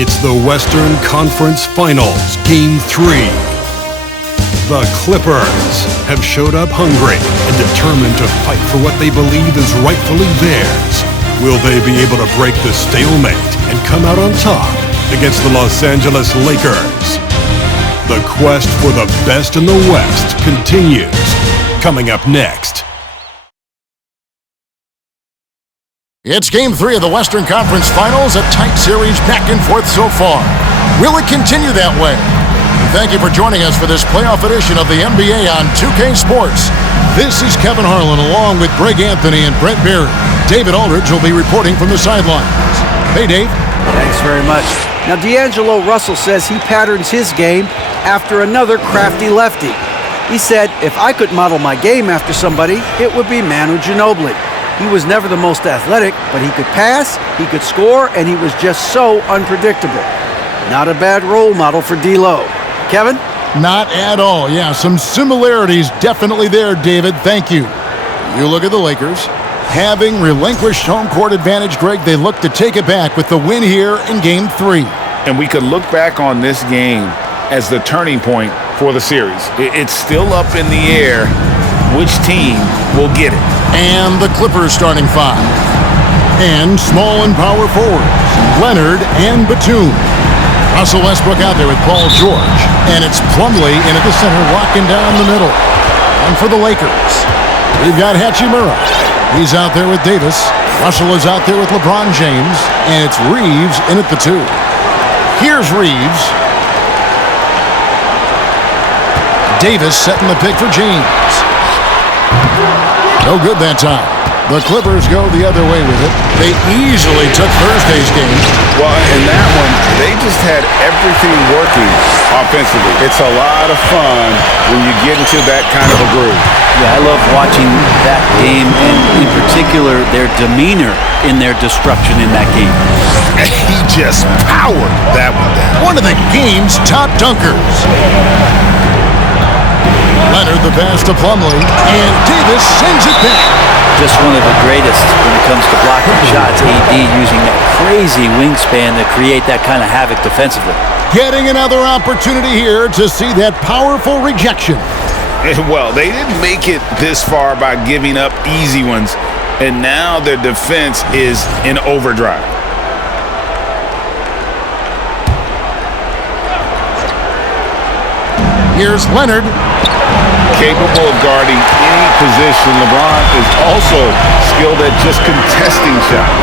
It's the Western Conference Finals, Game 3. The Clippers have showed up hungry and determined to fight for what they believe is rightfully theirs. Will they be able to break the stalemate and come out on top against the Los Angeles Lakers? The quest for the best in the West continues. Coming up next. It's Game 3 of the Western Conference Finals, a tight series back and forth so far. Will it continue that way? Thank you for joining us for this playoff edition of the NBA on 2K Sports. This is Kevin Harlan along with Greg Anthony and Brent Berry. David Aldridge will be reporting from the sidelines. Hey, Dave. Thanks very much. Now, D'Angelo Russell says he patterns his game after another crafty lefty. He said, if I could model my game after somebody, it would be Manu Ginobili. He was never the most athletic, but he could pass, he could score, and he was just so unpredictable. Not a bad role model for D'Lo. Kevin? Not at all. Yeah, some similarities definitely there, David. Thank you. You look at the Lakers. Having relinquished home court advantage, Greg, they look to take it back with the win here in Game 3. And we could look back on this game as the turning point for the series. It's still up in the air which team will get it. And the Clippers starting five. And small and power forwards, Leonard and Batum. Russell Westbrook out there with Paul George. And it's Plumlee in at the center, walking down the middle. And for the Lakers, we've got Hachimura. He's out there with Davis. Russell is out there with LeBron James. And it's Reeves in at the 2. Here's Reeves. Davis setting the pick for James. No good that time. The Clippers go the other way with it. They easily took Thursday's game. Well, in that one, they just had everything working offensively. It's a lot of fun when you get into that kind of a groove. Yeah, I love watching that game, and in particular, their demeanor in their destruction in that game. He just powered that one down. One of the game's top dunkers. Leonard the pass to Plumlee, and Davis sends it back. Just one of the greatest when it comes to blocking shots. AD using that crazy wingspan to create that kind of havoc defensively. Getting another opportunity here to see that powerful rejection. Well, they didn't make it this far by giving up easy ones, and now their defense is in overdrive. Here's Leonard. Capable of guarding any position. LeBron is also skilled at just contesting shots.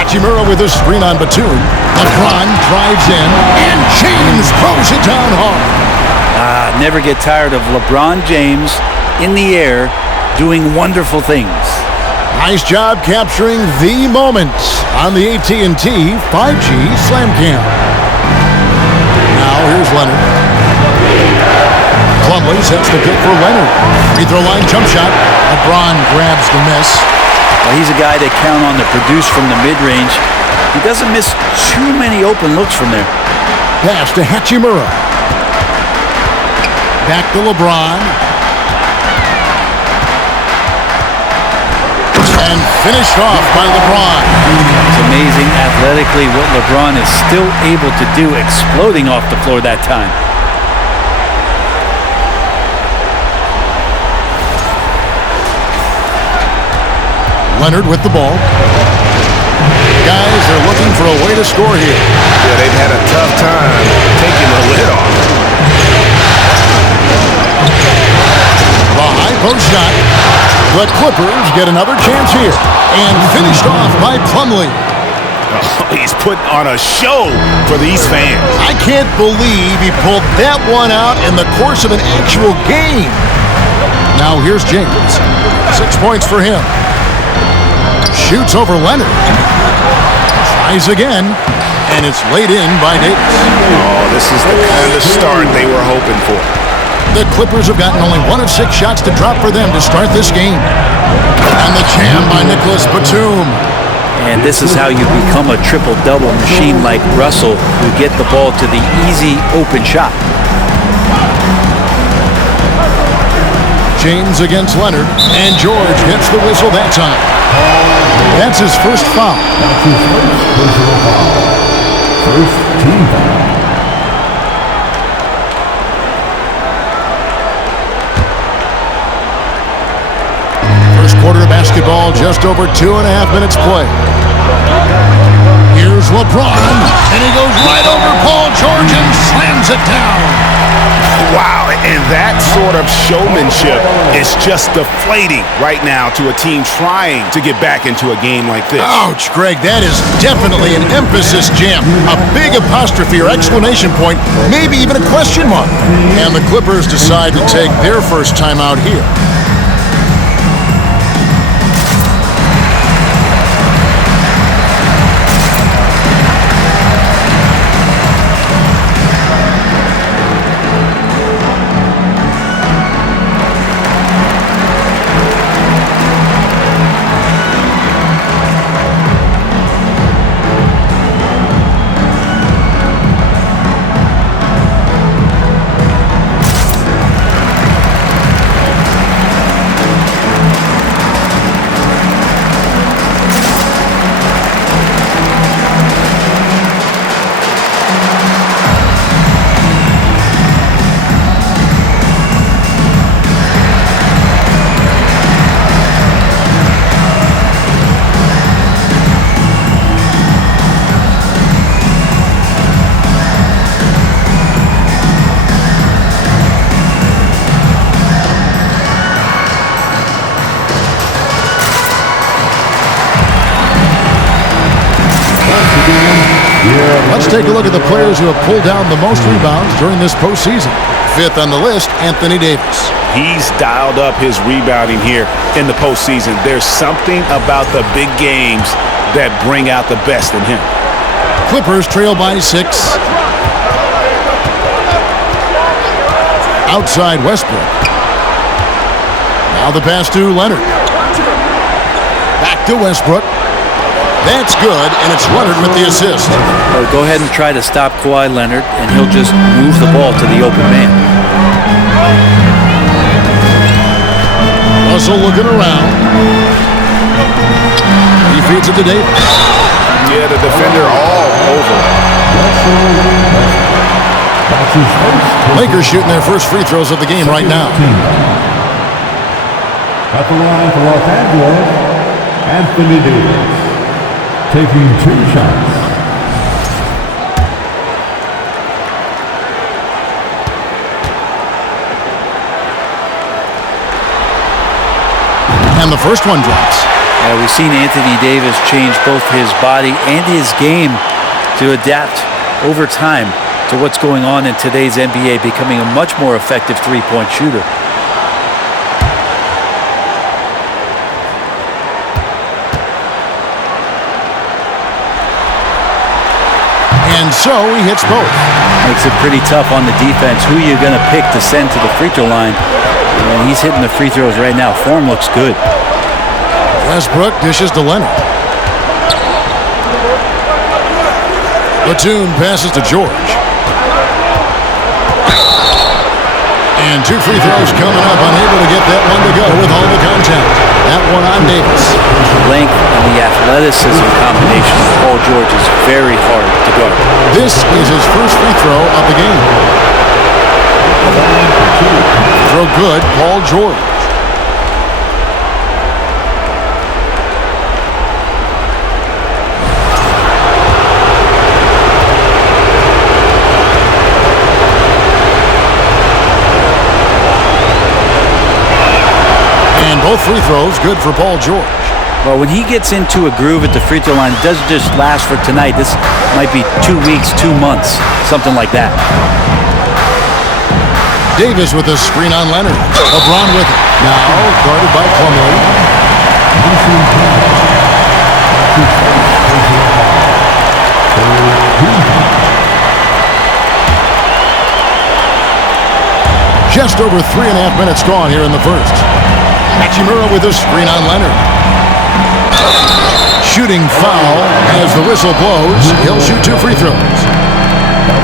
Hachimura with a screen on Batum. LeBron drives in, and James throws it down hard. Never get tired of LeBron James in the air doing wonderful things. Nice job capturing the moment on the AT&T 5G Slam Cam. Now here's Leonard. Plumlee sets the pick for Leonard. Free throw line jump shot. LeBron grabs the miss. Well, he's a guy they count on to produce from the mid-range. He doesn't miss too many open looks from there. Pass to Hachimura. Back to LeBron. And finished off by LeBron. It's amazing athletically what LeBron is still able to do, exploding off the floor that time. Leonard with the ball. Guys are looking for a way to score here. Yeah, they've had a tough time taking the lid off. The high post shot. The Clippers get another chance here. And finished off by Plumlee. Oh, he's putting on a show for these fans. I can't believe he pulled that one out in the course of an actual game. Now here's James. 6 points for him. Shoots over Leonard. Tries again. And it's laid in by Davis. Oh, this is the kind of start they were hoping for. The Clippers have gotten only 1 of 6 shots to drop for them to start this game. And the jam by Nicholas Batum. And this is how you become a triple-double machine like Russell, who get the ball to the easy open shot. James against Leonard, and George gets the whistle that time. That's his first foul. That's his first personal foul. First team foul. First quarter of basketball, just over 2.5 minutes play. Here's LeBron, and he goes right over Paul George and slams it down. Wow, and that sort of showmanship is just deflating right now to a team trying to get back into a game like this. Ouch, Greg, that is definitely an emphasis jam. A big apostrophe or exclamation point, maybe even a question mark. And the Clippers decide to take their first timeout here. Let's take a look at the players who have pulled down the most rebounds during this postseason. Fifth on the list, Anthony Davis. He's dialed up his rebounding here in the postseason. There's something about the big games that bring out the best in him. Clippers trail by 6. Outside Westbrook. Now the pass to Leonard. Back to Westbrook. That's good, and it's Leonard with the assist. Well, go ahead and try to stop Kawhi Leonard, and he'll just move the ball to the open man. Russell looking around. He feeds it to Davis. Yeah, the defender all over. Lakers shooting their first free throws of the game right now. At the line for Los Angeles, Anthony Davis. Taking 2 shots. And the first one drops. We've seen Anthony Davis change both his body and his game to adapt over time to what's going on in today's NBA, becoming a much more effective three-point shooter. And so he hits both. Makes it pretty tough on the defense. Who you're going to pick to send to the free throw line. And he's hitting the free throws right now. Form looks good. Westbrook dishes to Leonard. Batum passes to George. And 2 free throws coming up. Unable to get that one to go with all the contact. That one on Davis. The length and the athleticism combination of Paul George is very hard to guard. This is his first free throw of the game. Throw good, Paul George. And both free throws good for Paul George. Well, when he gets into a groove at the free throw line, it doesn't just last for tonight. This might be 2 weeks, 2 months, something like that. Davis with a screen on Leonard. LeBron with it. Now guarded by Plumlee. Just over 3.5 minutes gone here in the first. Hachimura with a screen on Leonard. Shooting foul as the whistle blows. He'll shoot 2 free throws.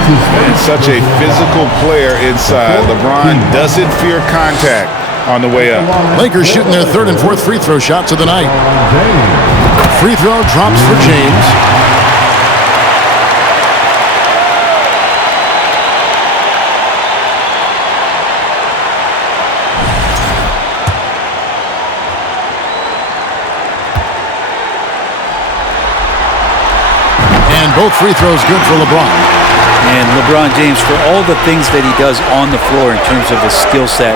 And such a physical player inside. LeBron doesn't fear contact on the way up. Lakers shooting their 3rd and 4th free throw shots of the night. free throw drops for James. And both free throws good for LeBron. And LeBron James, for all the things that he does on the floor in terms of his skill set,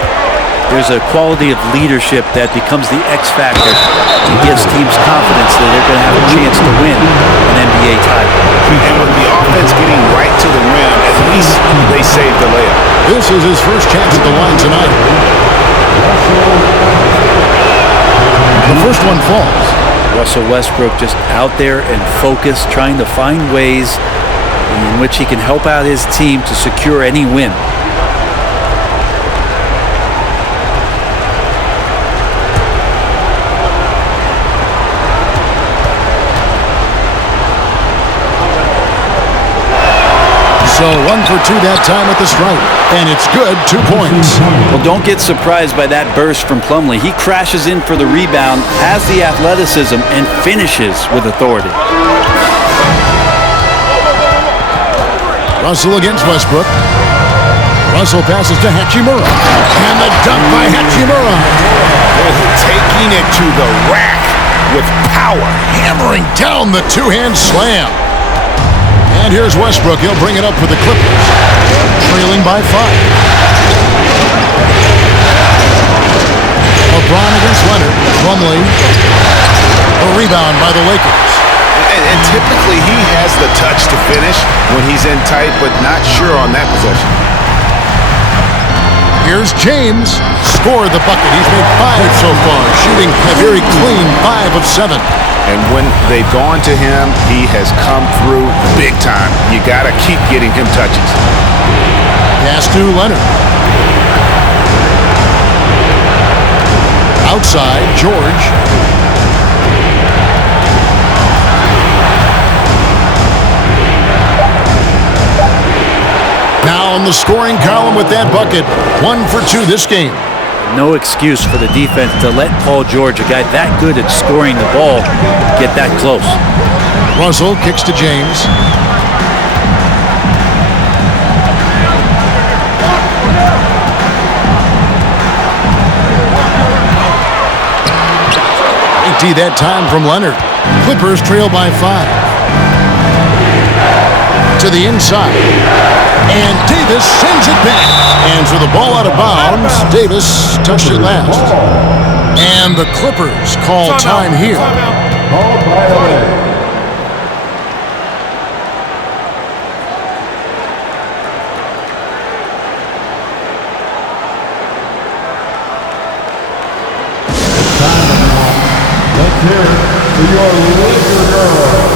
there's a quality of leadership that becomes the X factor and gives teams confidence that they're going to have a chance to win an NBA title. And with the offense getting right to the rim, at least they saved the layup. This is his first chance at the line tonight. The first one falls. Russell Westbrook just out there and focused, trying to find ways in which he can help out his team to secure any win. So 1 for 2 that time at the stripe. And it's good, 2 points. Well, don't get surprised by that burst from Plumlee. He crashes in for the rebound, has the athleticism, and finishes with authority. Russell against Westbrook. Russell passes to Hachimura. And the dunk by Hachimura. Taking it to the rack with power. Hammering down the two-hand slam. And here's Westbrook. He'll bring it up for the Clippers. Trailing by 5. LeBron against Leonard. Plumlee. A rebound by the Lakers. And typically he has the touch to finish when he's in tight, but not sure on that possession. Here's James. Scored the bucket. He's made 5 so far, shooting a very clean 5 of 7. And when they've gone to him, he has come through big time. You got to keep getting him touches. Pass to Leonard. Outside, George. Now on the scoring column with that bucket. 1 for 2 this game. No excuse for the defense to let Paul George, a guy that good at scoring the ball, get that close. Russell kicks to James. Empty that time from Leonard. Clippers trail by 5. To the inside. And Davis sends it back. And for the ball out of bounds, Davis touched it last. And the Clippers call time here. Called by LA. It's time now. Let's hear it for your Laker girls.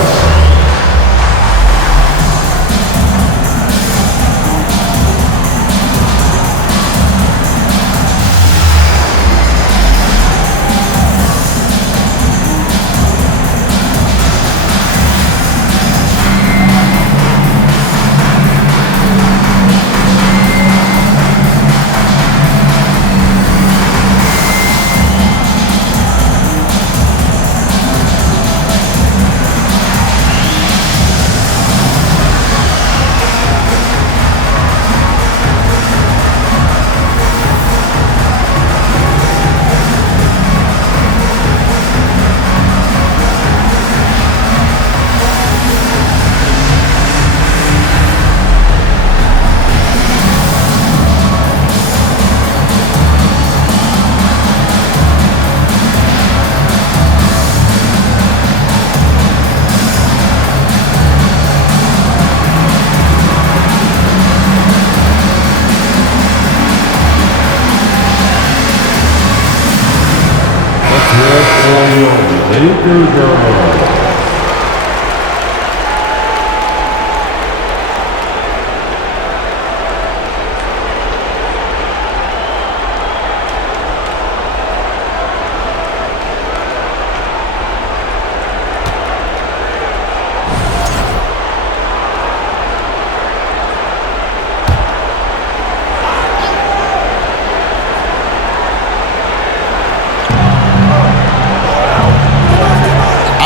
Laker girls.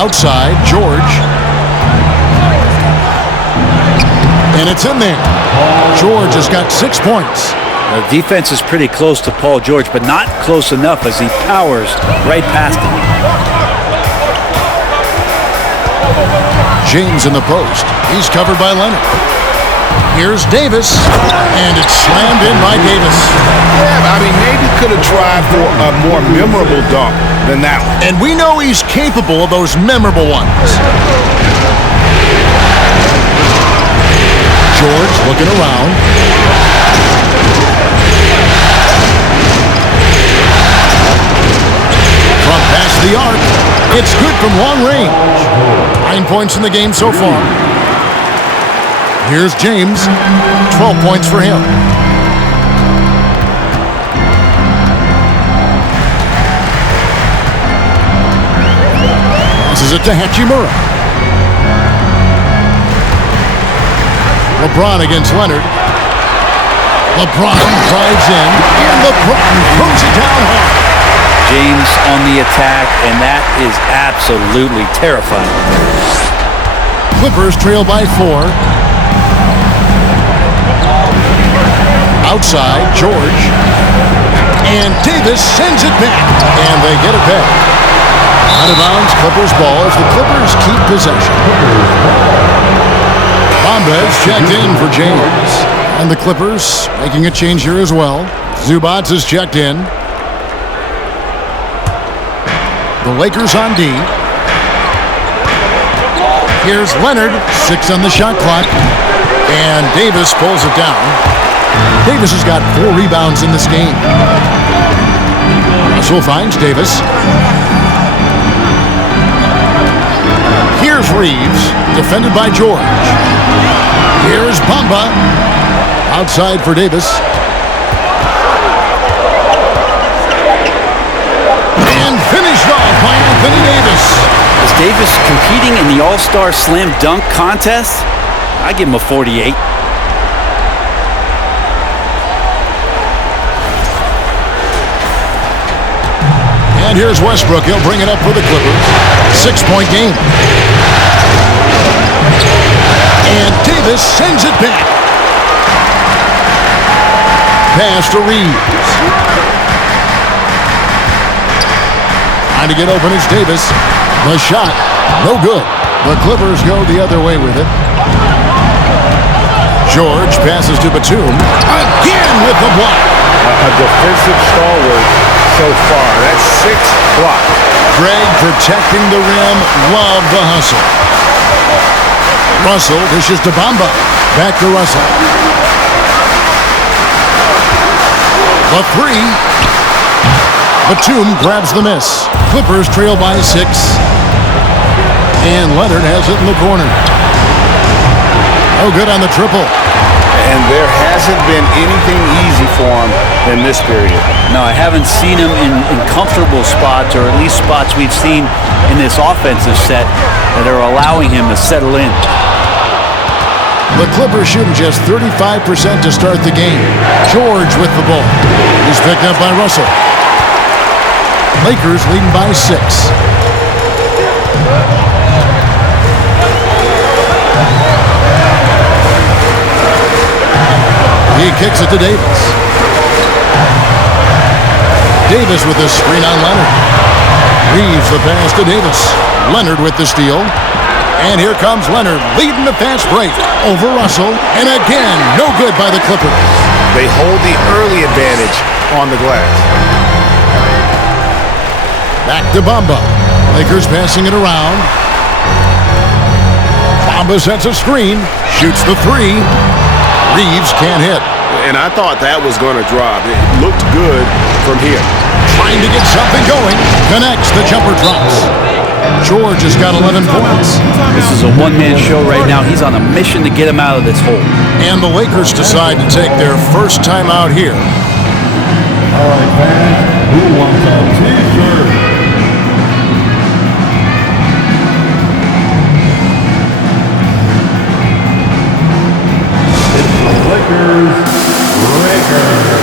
Outside, George. And it's in there. George has got 6 points. The defense is pretty close to Paul George, but not close enough as he powers right past him. James in the post. He's covered by Leonard. Here's Davis, and it's slammed in by Davis. Yeah, I mean, maybe could have tried for a more memorable dunk than that one. And we know he's capable of those memorable ones. George looking around. From past the arc. It's good from long range. 9 points in the game so far. Here's James. 12 points for him. Passes it to Hachimura. LeBron against Leonard. LeBron drives in, and LeBron throws it down hard. James on the attack, and that is absolutely terrifying. Clippers trail by 4. Outside, George. And Davis sends it back, and they get it back. Out of bounds, Clippers ball as the Clippers keep possession. Bombez checked in for James. And the Clippers making a change here as well. Zubats is checked in. The Lakers on D. Here's Leonard, 6 on the shot clock. And Davis pulls it down. Davis has got 4 rebounds in this game. Russell finds Davis. Here's Reeves, defended by George. Here's Bamba. Outside for Davis. And finished off by Anthony Davis. Is Davis competing in the All-Star Slam Dunk Contest? I give him a 48. And here's Westbrook. He'll bring it up for the Clippers. 6-point game. And Davis sends it back. Pass to Reeves. Trying to get open is Davis. The shot, no good. The Clippers go the other way with it. George passes to Batum. Again with the block. A defensive stalwart so far. That's 6 blocks. Greg protecting the rim. Love the hustle. Russell dishes to Bamba. Back to Russell. The 3. Batum grabs the miss. Clippers trail by 6. And Leonard has it in the corner. No good on the triple. And there hasn't been anything easy for him in this period. No, I haven't seen him in comfortable spots, or at least spots we've seen in this offensive set that are allowing him to settle in. The Clippers shooting just 35% to start the game. George with the ball. He's picked up by Russell. Lakers leading by 6. He kicks it to Davis. Davis with the screen on Leonard. Reeves the pass to Davis. Leonard with the steal. And here comes Leonard leading the fast break over Russell. And again, no good by the Clippers. They hold the early advantage on the glass. Back to Bamba. Lakers passing it around. Bamba sets a screen. Shoots the 3. Reeves can't hit. And I thought that was going to drop. It looked good from here. Trying to get something going. Connects. The jumper drops. George has got 11 points. This is a one-man show right now. He's on a mission to get him out of this hole. And the Lakers decide to take their first time out here. All right, fans, who wants a t-shirt? It's the Lakers Breakers.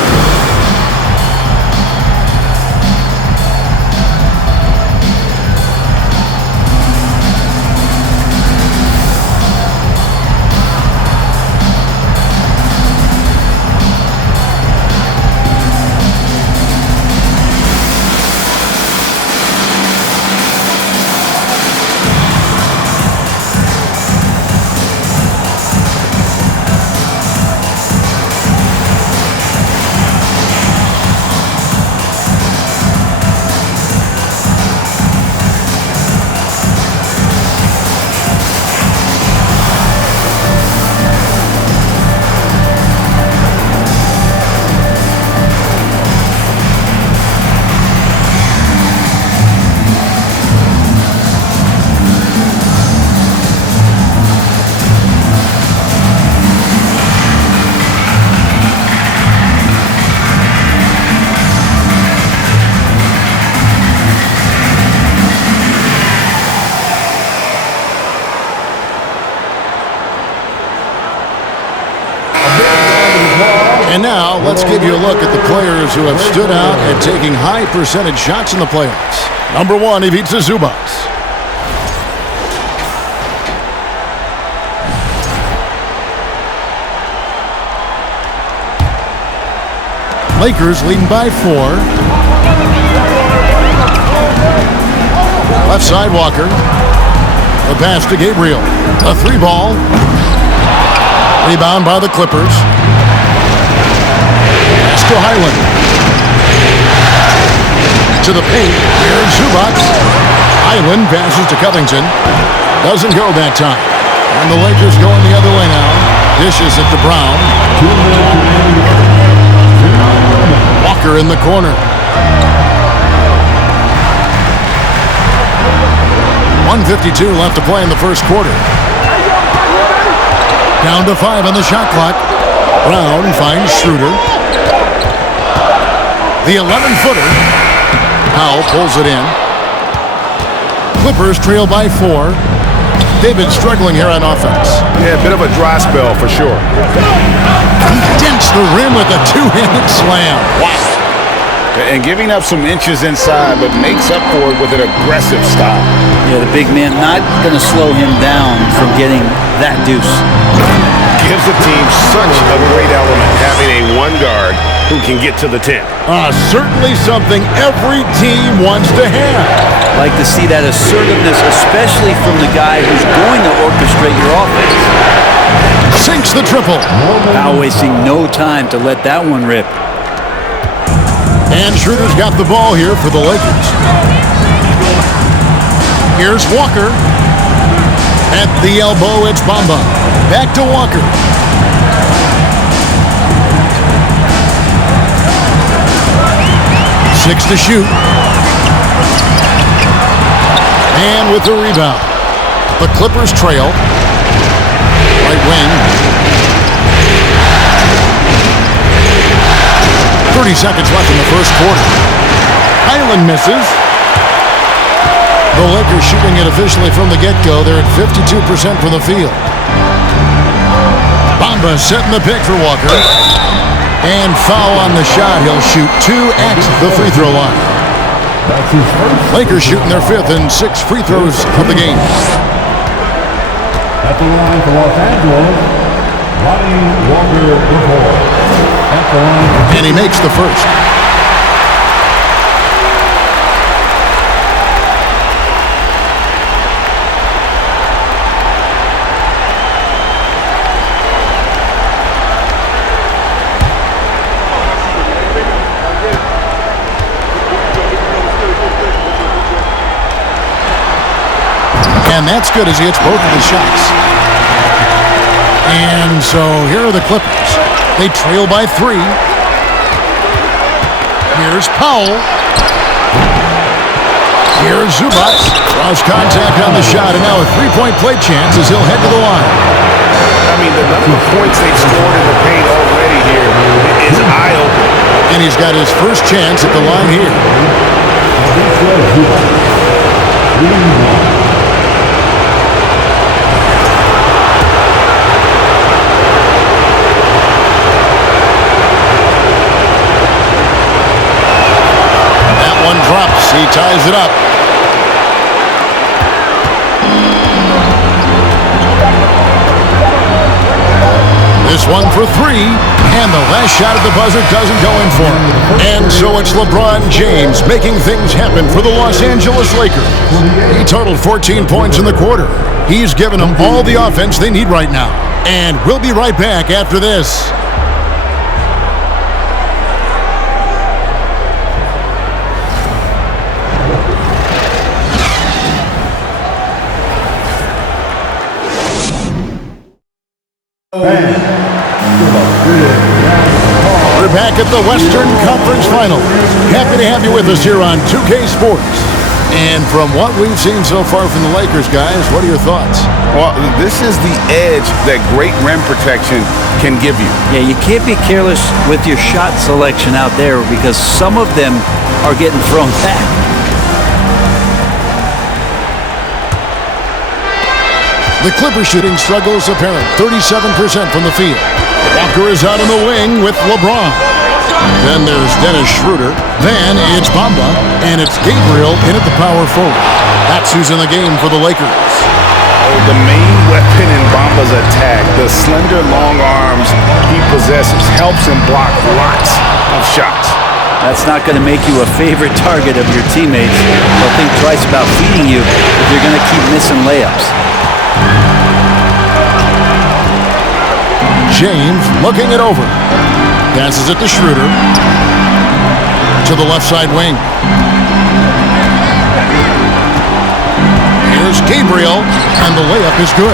let's give you a look at the players who have stood out at taking high percentage shots in the playoffs. Number 1, Ivica Zubac. Lakers leading by 4. Left side, Walker. The pass to Gabriel. A 3-ball. Rebound by the Clippers. Pass to Highland. To the paint. Here's Zubac. Highland passes to Covington. Doesn't go that time. And the Lakers going the other way now. Dishes it to Brown. Walker in the corner. 1:52 left to play in the first quarter. Down to 5 on the shot clock. Brown finds Schroeder. The 11-footer. Powell pulls it in. Clippers trail by 4. David struggling here on offense. Yeah, a bit of a dry spell for sure. He dents the rim with a two-handed slam. Wow. And giving up some inches inside, but makes up for it with an aggressive stop. Yeah, the big man not going to slow him down from getting that deuce. Gives the team such a great element, having a one guard who can get to the 10. Certainly something every team wants to have. Like to see that assertiveness, especially from the guy who's going to orchestrate your offense. Sinks the triple. Now wasting no time to let that one rip. And Schroeder's got the ball here for the Lakers. Here's Walker. At the elbow, it's Bamba. Back to Walker. Six to shoot. And with the rebound. The Clippers trail. Right wing. 30 seconds left in the first quarter. Highland misses. The Lakers shooting it officially from the get-go. They're at 52% from the field. Bamba setting the pick for Walker. And foul on the shot. He'll shoot 2 at the free throw line. Lakers shooting their 5th and 6th free throws of the game. At the line for Los Angeles, Lonnie Walker IV. And he makes the first. And that's good as he hits both of his shots. And so here are the Clippers. They trail by 3. Here's Powell. Here's Zubac. Cross contact on the shot, and now a 3-point play chance as he'll head to the line. I mean, the number of points they've scored in the paint already here is eye-opening. And he's got his first chance at the line here. Drops. He ties it up. This one for 3. And the last shot at the buzzer doesn't go in for him. And so it's LeBron James making things happen for the Los Angeles Lakers. He totaled 14 points in the quarter. He's given them all the offense they need right now. And we'll be right back after this. We're back at the Western Conference Finals. Happy to have you with us here on 2K Sports. And from what we've seen so far from the Lakers, guys, what are your thoughts? Well, this is the edge that great rim protection can give you. Yeah, you can't be careless with your shot selection out there because some of them are getting thrown back. The Clippers shooting struggle is apparent, 37% from the field. Walker is out in the wing with LeBron. Then there's Dennis Schroeder. Then it's Bamba. And it's Gabriel in at the power forward. That's who's in the game for the Lakers. Oh, the main weapon in Bamba's attack, the slender long arms he possesses, helps him block lots of shots. That's not going to make you a favorite target of your teammates. They'll think twice about feeding you if you're going to keep missing layups. James looking it over. Passes it to Schroeder. To the left side wing. Here's Gabriel, and the layup is good.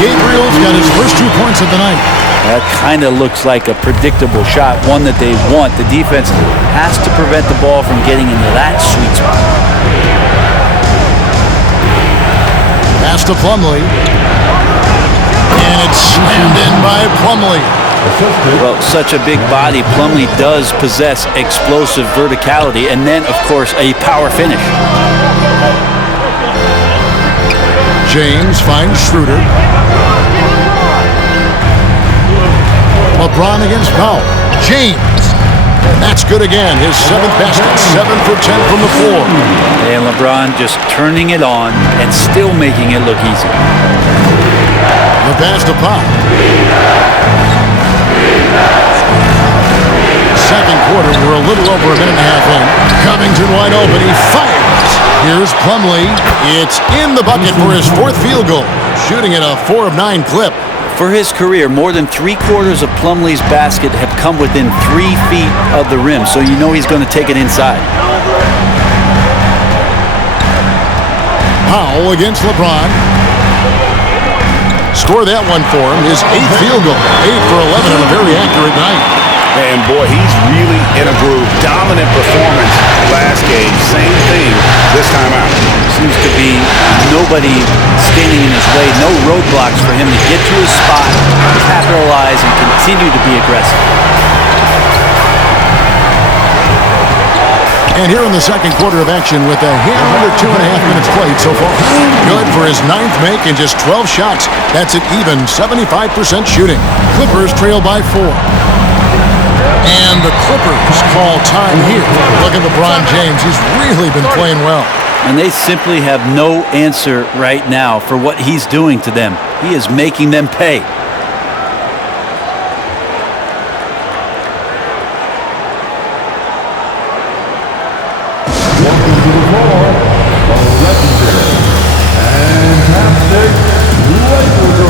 Gabriel's got his first 2 points of the night. That kind of looks like a predictable shot, one that they want. The defense has to prevent the ball from getting into that sweet spot. Pass to Plumlee. And it's slammed in by Plumlee. Well, such a big body, Plumlee does possess explosive verticality, and then, of course, a power finish. James finds Schroeder. LeBron against Powell. James. That's good again. His 7th basket. 7 for 10 from the floor. And LeBron just turning it on and still making it look easy. The pass to Pop. Second quarter, we're a little over a minute and a half in. Covington wide open. He fires. Here's Plumlee. It's in the bucket for his 4th field goal. Shooting at a 4 of 9 clip. For his career, more than 3/4 of Plumlee's basket have come within 3 feet of the rim, so you know he's going to take it inside. Powell against LeBron. Score that one for him. His 8th field goal. 8 for 11 on a very accurate night. And boy, he's really in a groove. Dominant performance last game. Same thing this time out. Seems to be nobody standing in his way. No roadblocks for him to get to his spot, capitalize, and continue to be aggressive. And here in the second quarter of action with a hair under 2.5 minutes played so far. Good for his 9th make and just 12 shots. That's an even 75% shooting. Clippers trail by 4. And the Clippers call time here. Look at LeBron James. He's really been playing well. And they simply have no answer right now for what he's doing to them. He is making them pay. Welcome to the floor, the legendary, fantastic Lakers.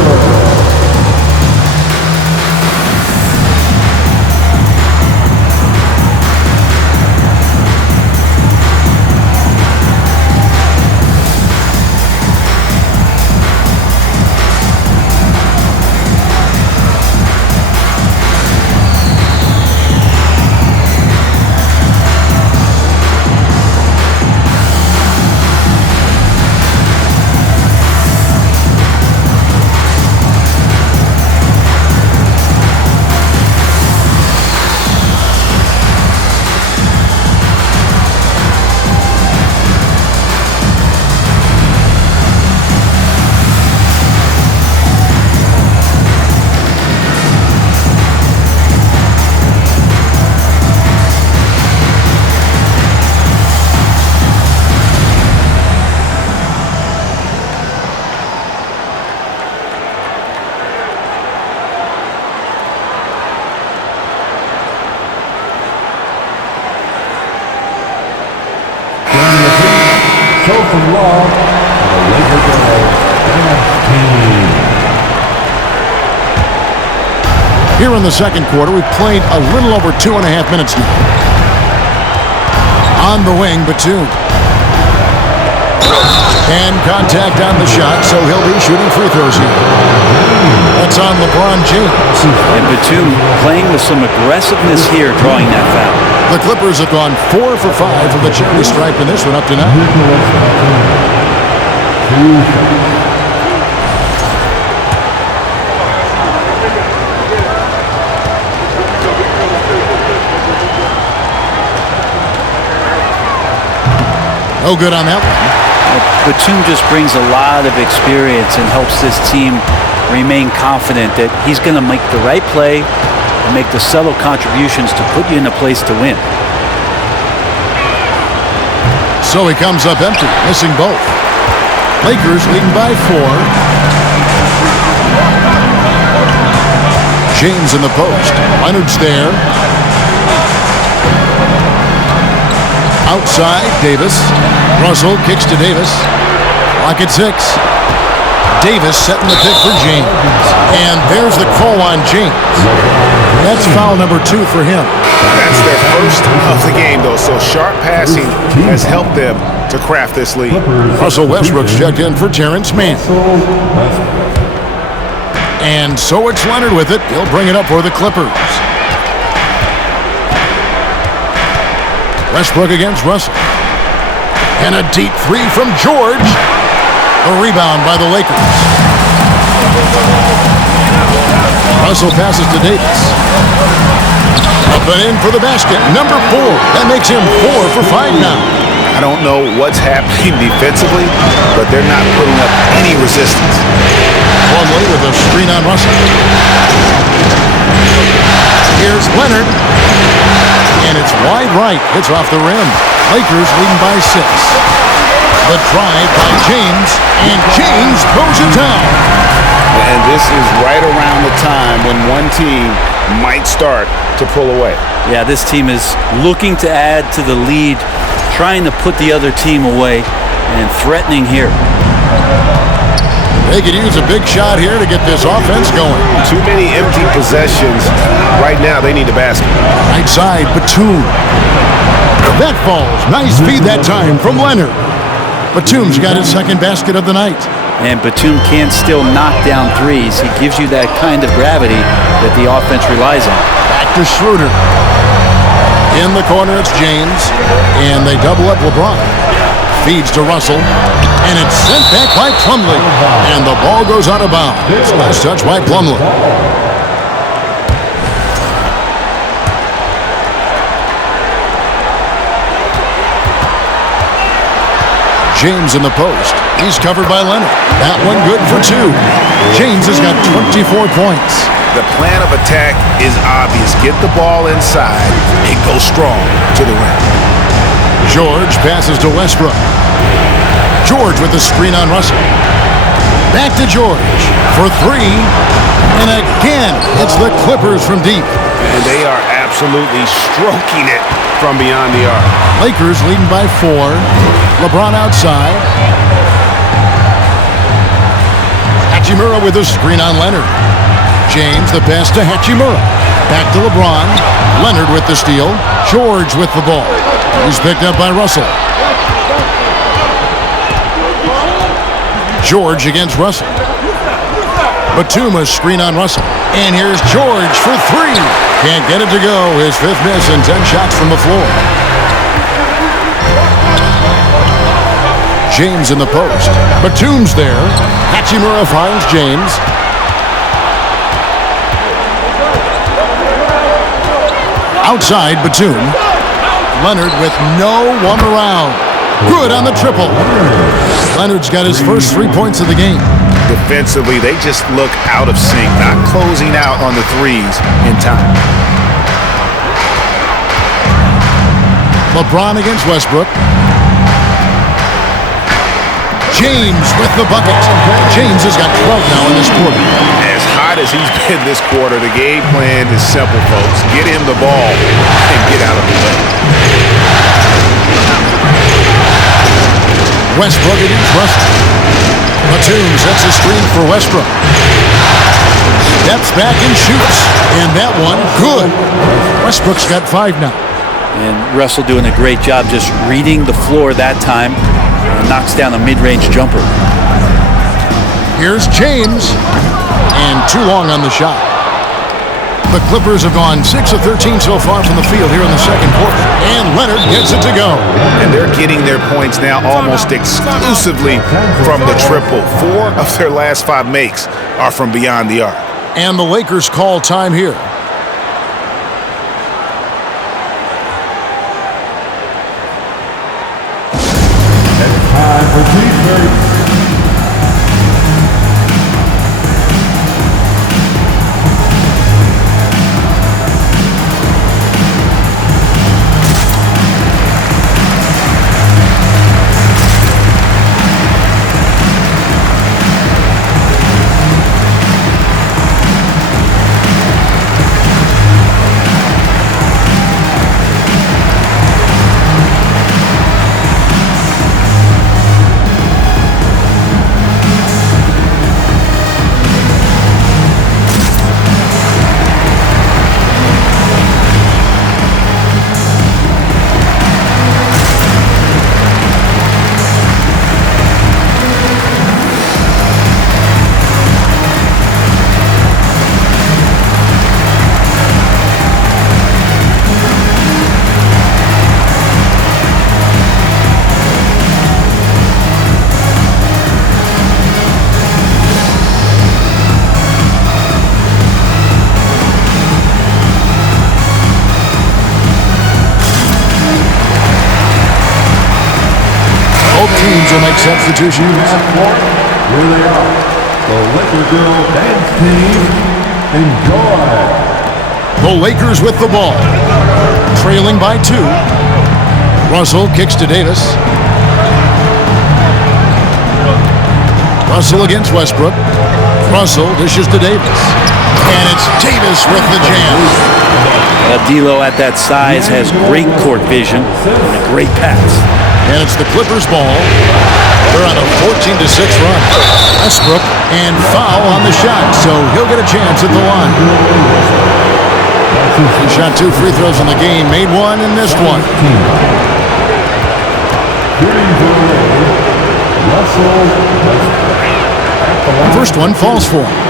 Show some love to the Lakers NeXT. Here in the second quarter, we've played a little over 2.5 minutes now. On the wing, Batum. And contact on the shot, so he'll be shooting free throws here. That's on LeBron James. And Batum playing with some aggressiveness here, drawing that foul. The Clippers have gone 4 for 5 from the charity stripe in this one up to now. No good on that one. Batum just brings a lot of experience and helps this team remain confident that he's going to make the right play and make the subtle contributions to put you in a place to win. So he comes up empty, missing both. Lakers leading by 4. James in the post. Leonard's there. Outside, Davis. Russell kicks to Davis. Clock at 6. Davis setting the pick for James. And there's the call on James. That's foul number 2 for him. That's their first of the game, though, so sharp passing has helped them to craft this lead. Russell Westbrook's checked in for Terrence Mann. And so it's Leonard with it. He'll bring it up for the Clippers. Westbrook against Russell. And a deep 3 from George. A rebound by the Lakers. Russell passes to Davis. Up and in for the basket. Number 4. That makes him 4 for 5 now. I don't know what's happening defensively, but they're not putting up any resistance. Plumlee with a screen on Russell. Here's Leonard. And it's wide right. It's off the rim. Lakers leading by 6. The drive by James. And James throws it down. And this is right around the time when one team might start to pull away. Yeah, this team is looking to add to the lead, trying to put the other team away, and threatening here. They could use a big shot here to get this offense going. Too many empty possessions. Right now, they need a basket. Right side, Batum. That falls. Nice feed that time from Leonard. Batum's got his second basket of the night. And Batum can still knock down threes. He gives you that kind of gravity that the offense relies on. Back to Schroeder. In the corner, it's James. And they double up LeBron. Feeds to Russell. And it's sent back by Plumlee. And the ball goes out of bounds. Last touch by Plumlee. James in the post. He's covered by Leonard. That one good for 2. James has got 24 points. The plan of attack is obvious. Get the ball inside and go strong to the rim. George passes to Westbrook. George with the screen on Russell. Back to George for 3. And again, it's the Clippers from deep. And they are absolutely stroking it from beyond the arc. Lakers leading by 4. LeBron outside. Hachimura with a screen on Leonard. James the pass to Hachimura. Back to LeBron. Leonard with the steal. George with the ball. He's picked up by Russell. George against Russell. Batum screen on Russell. And here's George for 3. Can't get it to go. His 5th miss and 10 shots from the floor. James in the post. Batum's there. Hachimura finds James. Outside, Batum. Leonard with no one around. Good on the triple. Leonard's got his first 3 points of the game. Defensively, they just look out of sync, not closing out on the threes in time. LeBron against Westbrook. James with the bucket. James has got 12 now in this quarter. As hot as he's been this quarter, the game plan is simple, folks. Get him the ball and get out of the way. Westbrook against Russell. Batum sets a screen for Westbrook. Steps back and shoots. And that one, good. Westbrook's got 5 now. And Russell doing a great job just reading the floor that time. Knocks down a mid-range jumper. Here's James. And too long on the shot. The Clippers have gone 6 of 13 so far from the field here in the second quarter. And Leonard gets it to go. And they're getting their points now almost exclusively from the triple. 4 of their last 5 makes are from beyond the arc. And the Lakers call time here. Time for defense. substitutions. Here they are. The Liquor Girl Dance Team. Enjoy. The Lakers with the ball. Trailing by 2. Russell kicks to Davis. Russell against Westbrook. Russell dishes to Davis. And it's Davis with the jam. D'Lo at that size has great court vision and a great pass. And it's the Clippers ball. They're on a 14-6 run. Westbrook and foul on the shot, so he'll get a chance at the line. He shot 2 free throws in the game, made 1 and missed 1. First one falls for him.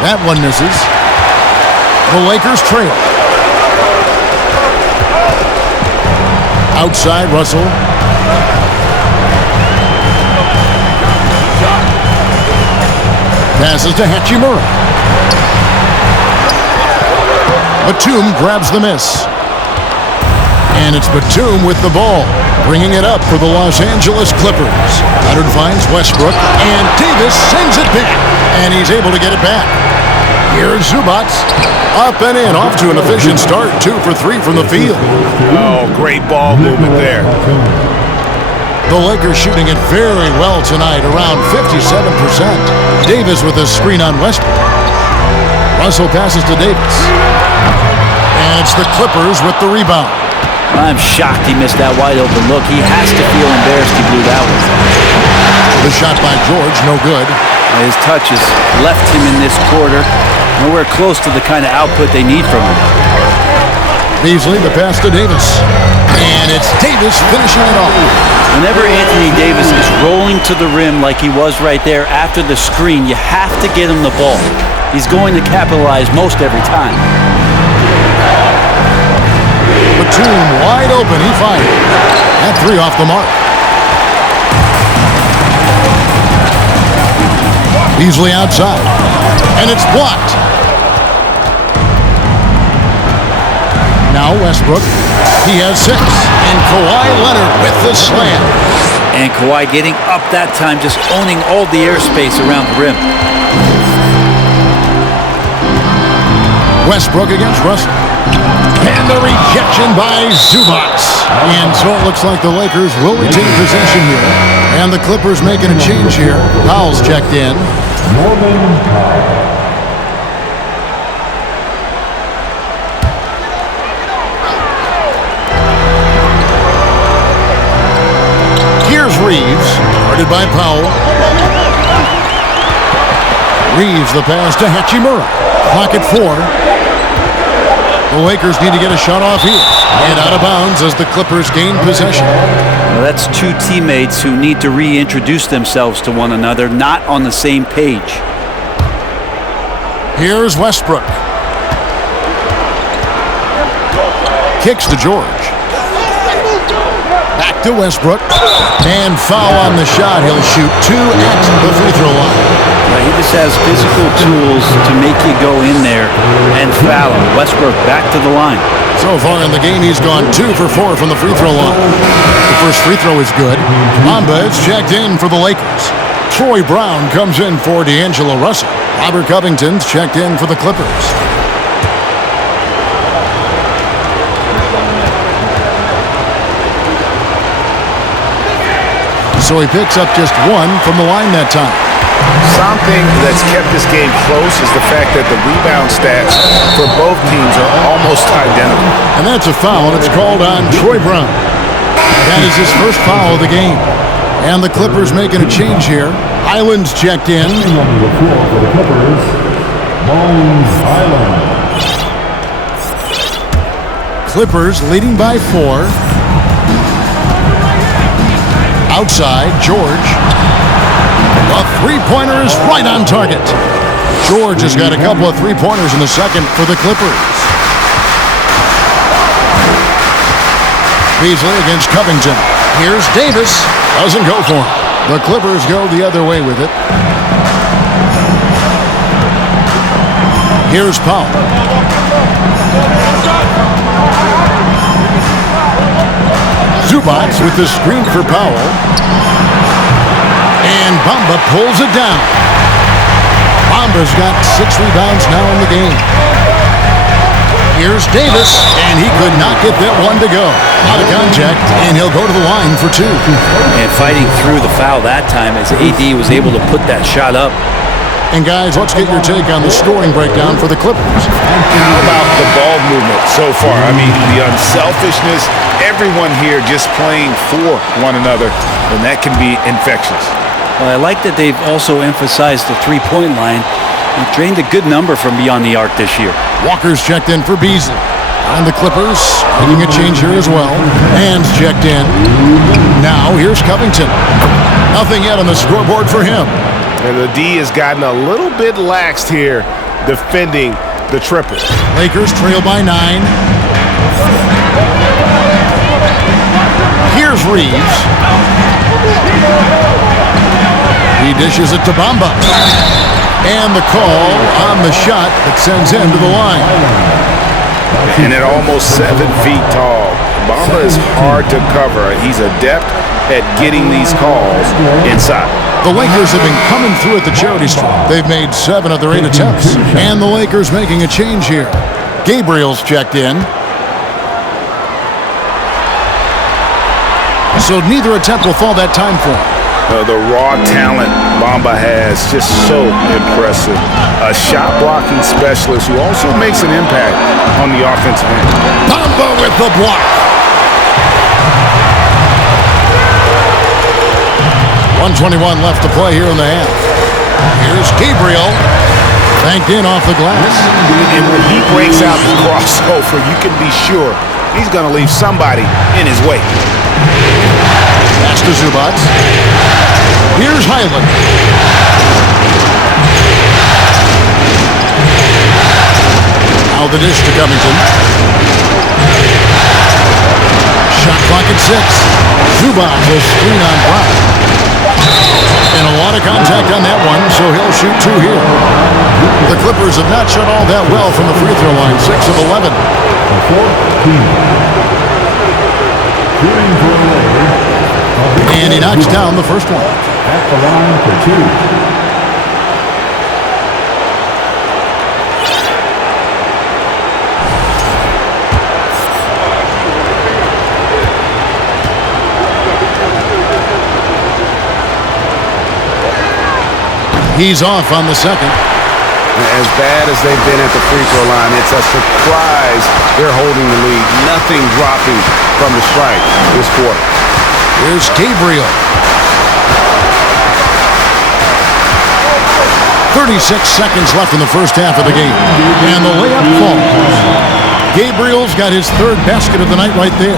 That one misses. The Lakers trail. Outside, Russell. Passes to Hachimura. Batum grabs the miss. And it's Batum with the ball, bringing it up for the Los Angeles Clippers. Leonard finds Westbrook, and Davis sends it back, and he's able to get it back. Here's Zubac, up and in, off to an efficient start, 2 for 3 from the field. Oh, great ball movement there. The Lakers shooting it very well tonight, around 57%. Davis with a screen on Westbrook. Russell passes to Davis. And it's the Clippers with the rebound. I'm shocked he missed that wide open look. He has to feel embarrassed he blew that one. The shot by George, no good. His touch has left him in this quarter. Nowhere close to the kind of output they need from him. Beasley, the pass to Davis. And it's Davis finishing it off. Whenever Anthony Davis is rolling to the rim like he was right there after the screen, you have to get him the ball. He's going to capitalize most every time. Batum wide open, he fired. That 3 off the mark. Beasley outside. And it's blocked. Now Westbrook. He has 6. And Kawhi Leonard with the slam. And Kawhi getting up that time, just owning all the airspace around the rim. Westbrook against Russell. And the rejection by Zubac. And so it looks like the Lakers will retain possession here. And the Clippers making a change here. Powell's checked in. Here's Reeves, guarded by Powell. Reeves the pass to Hachimura. Clock at 4. The Lakers need to get a shot off here. And out of bounds as the Clippers gain possession. Well, that's 2 teammates who need to reintroduce themselves to one another, not on the same page. Here's Westbrook. Kicks to George. Back to Westbrook. And foul on the shot. He'll shoot 2 at the free throw line. He just has physical tools to make you go in there and foul him. Westbrook back to the line. So far in the game, he's gone 2 for 4 from the free throw line. The first free throw is good. Mamba is checked in for the Lakers. Troy Brown comes in for D'Angelo Russell. Robert Covington's checked in for the Clippers. So he picks up just 1 from the line that time. Something that's kept this game close is the fact that the rebound stats for both teams are almost identical. And that's a foul, and it's called on Troy Brown. That is his first foul of the game. And the Clippers making a change here. Island's checked in. Clippers leading by 4. Outside, George. A three-pointer is right on target. George has got a couple of three-pointers in the second for the Clippers. Beasley against Covington. Here's Davis. Doesn't go for him. The Clippers go the other way with it. Here's Powell. Zubac with the screen for Powell. And Bamba pulls it down. Bamba's got 6 rebounds now in the game. Here's Davis, and he could not get that one to go. Out of contact, and he'll go to the line for 2. And fighting through the foul that time as AD was able to put that shot up. And guys, let's get your take on the scoring breakdown for the Clippers. How about the ball movement so far? I mean, the unselfishness, everyone here just playing for one another, and that can be infectious. Well, I like that they've also emphasized the three-point line. They've drained a good number from beyond the arc this year. Walker's checked in for Beasley. And the Clippers making a change here as well. Hands checked in. Now here's Covington. Nothing yet on the scoreboard for him. And the D has gotten a little bit laxed here defending the triple. Lakers trail by 9. Here's Reeves. He dishes it to Bamba. And the call on the shot that sends him to the line. And at almost 7 feet tall, Bamba is hard to cover. He's adept at getting these calls inside. The Lakers have been coming through at the charity stripe. They've made 7 of their 8 attempts. And the Lakers making a change here. Gabriel's checked in. So neither attempt will fall that time for him. The raw talent Bamba has, just so impressive. A shot-blocking specialist who also makes an impact on the offensive end. Bamba with the block. 1:21 left to play here in the half. Here's Gabriel. Banked in off the glass. And when he breaks out the crossover, you can be sure he's going to leave somebody in his way. Pass to Zubac. Here's Highland. Now the dish to Covington. Shot clock at 6. Zubac will screen on Brown. And a lot of contact on that one, so he'll shoot 2 here. The Clippers have not shot all that well from the free throw line. 6 of 11. 14. And he knocks down the first one. At the line for 2. He's off on the second. As bad as they've been at the free throw line, it's a surprise they're holding the lead. Nothing dropping from the strike this quarter. Here's Gabriel. 36 seconds left in the first half of the game. And the layup falls. Gabriel's got his 3rd basket of the night right there.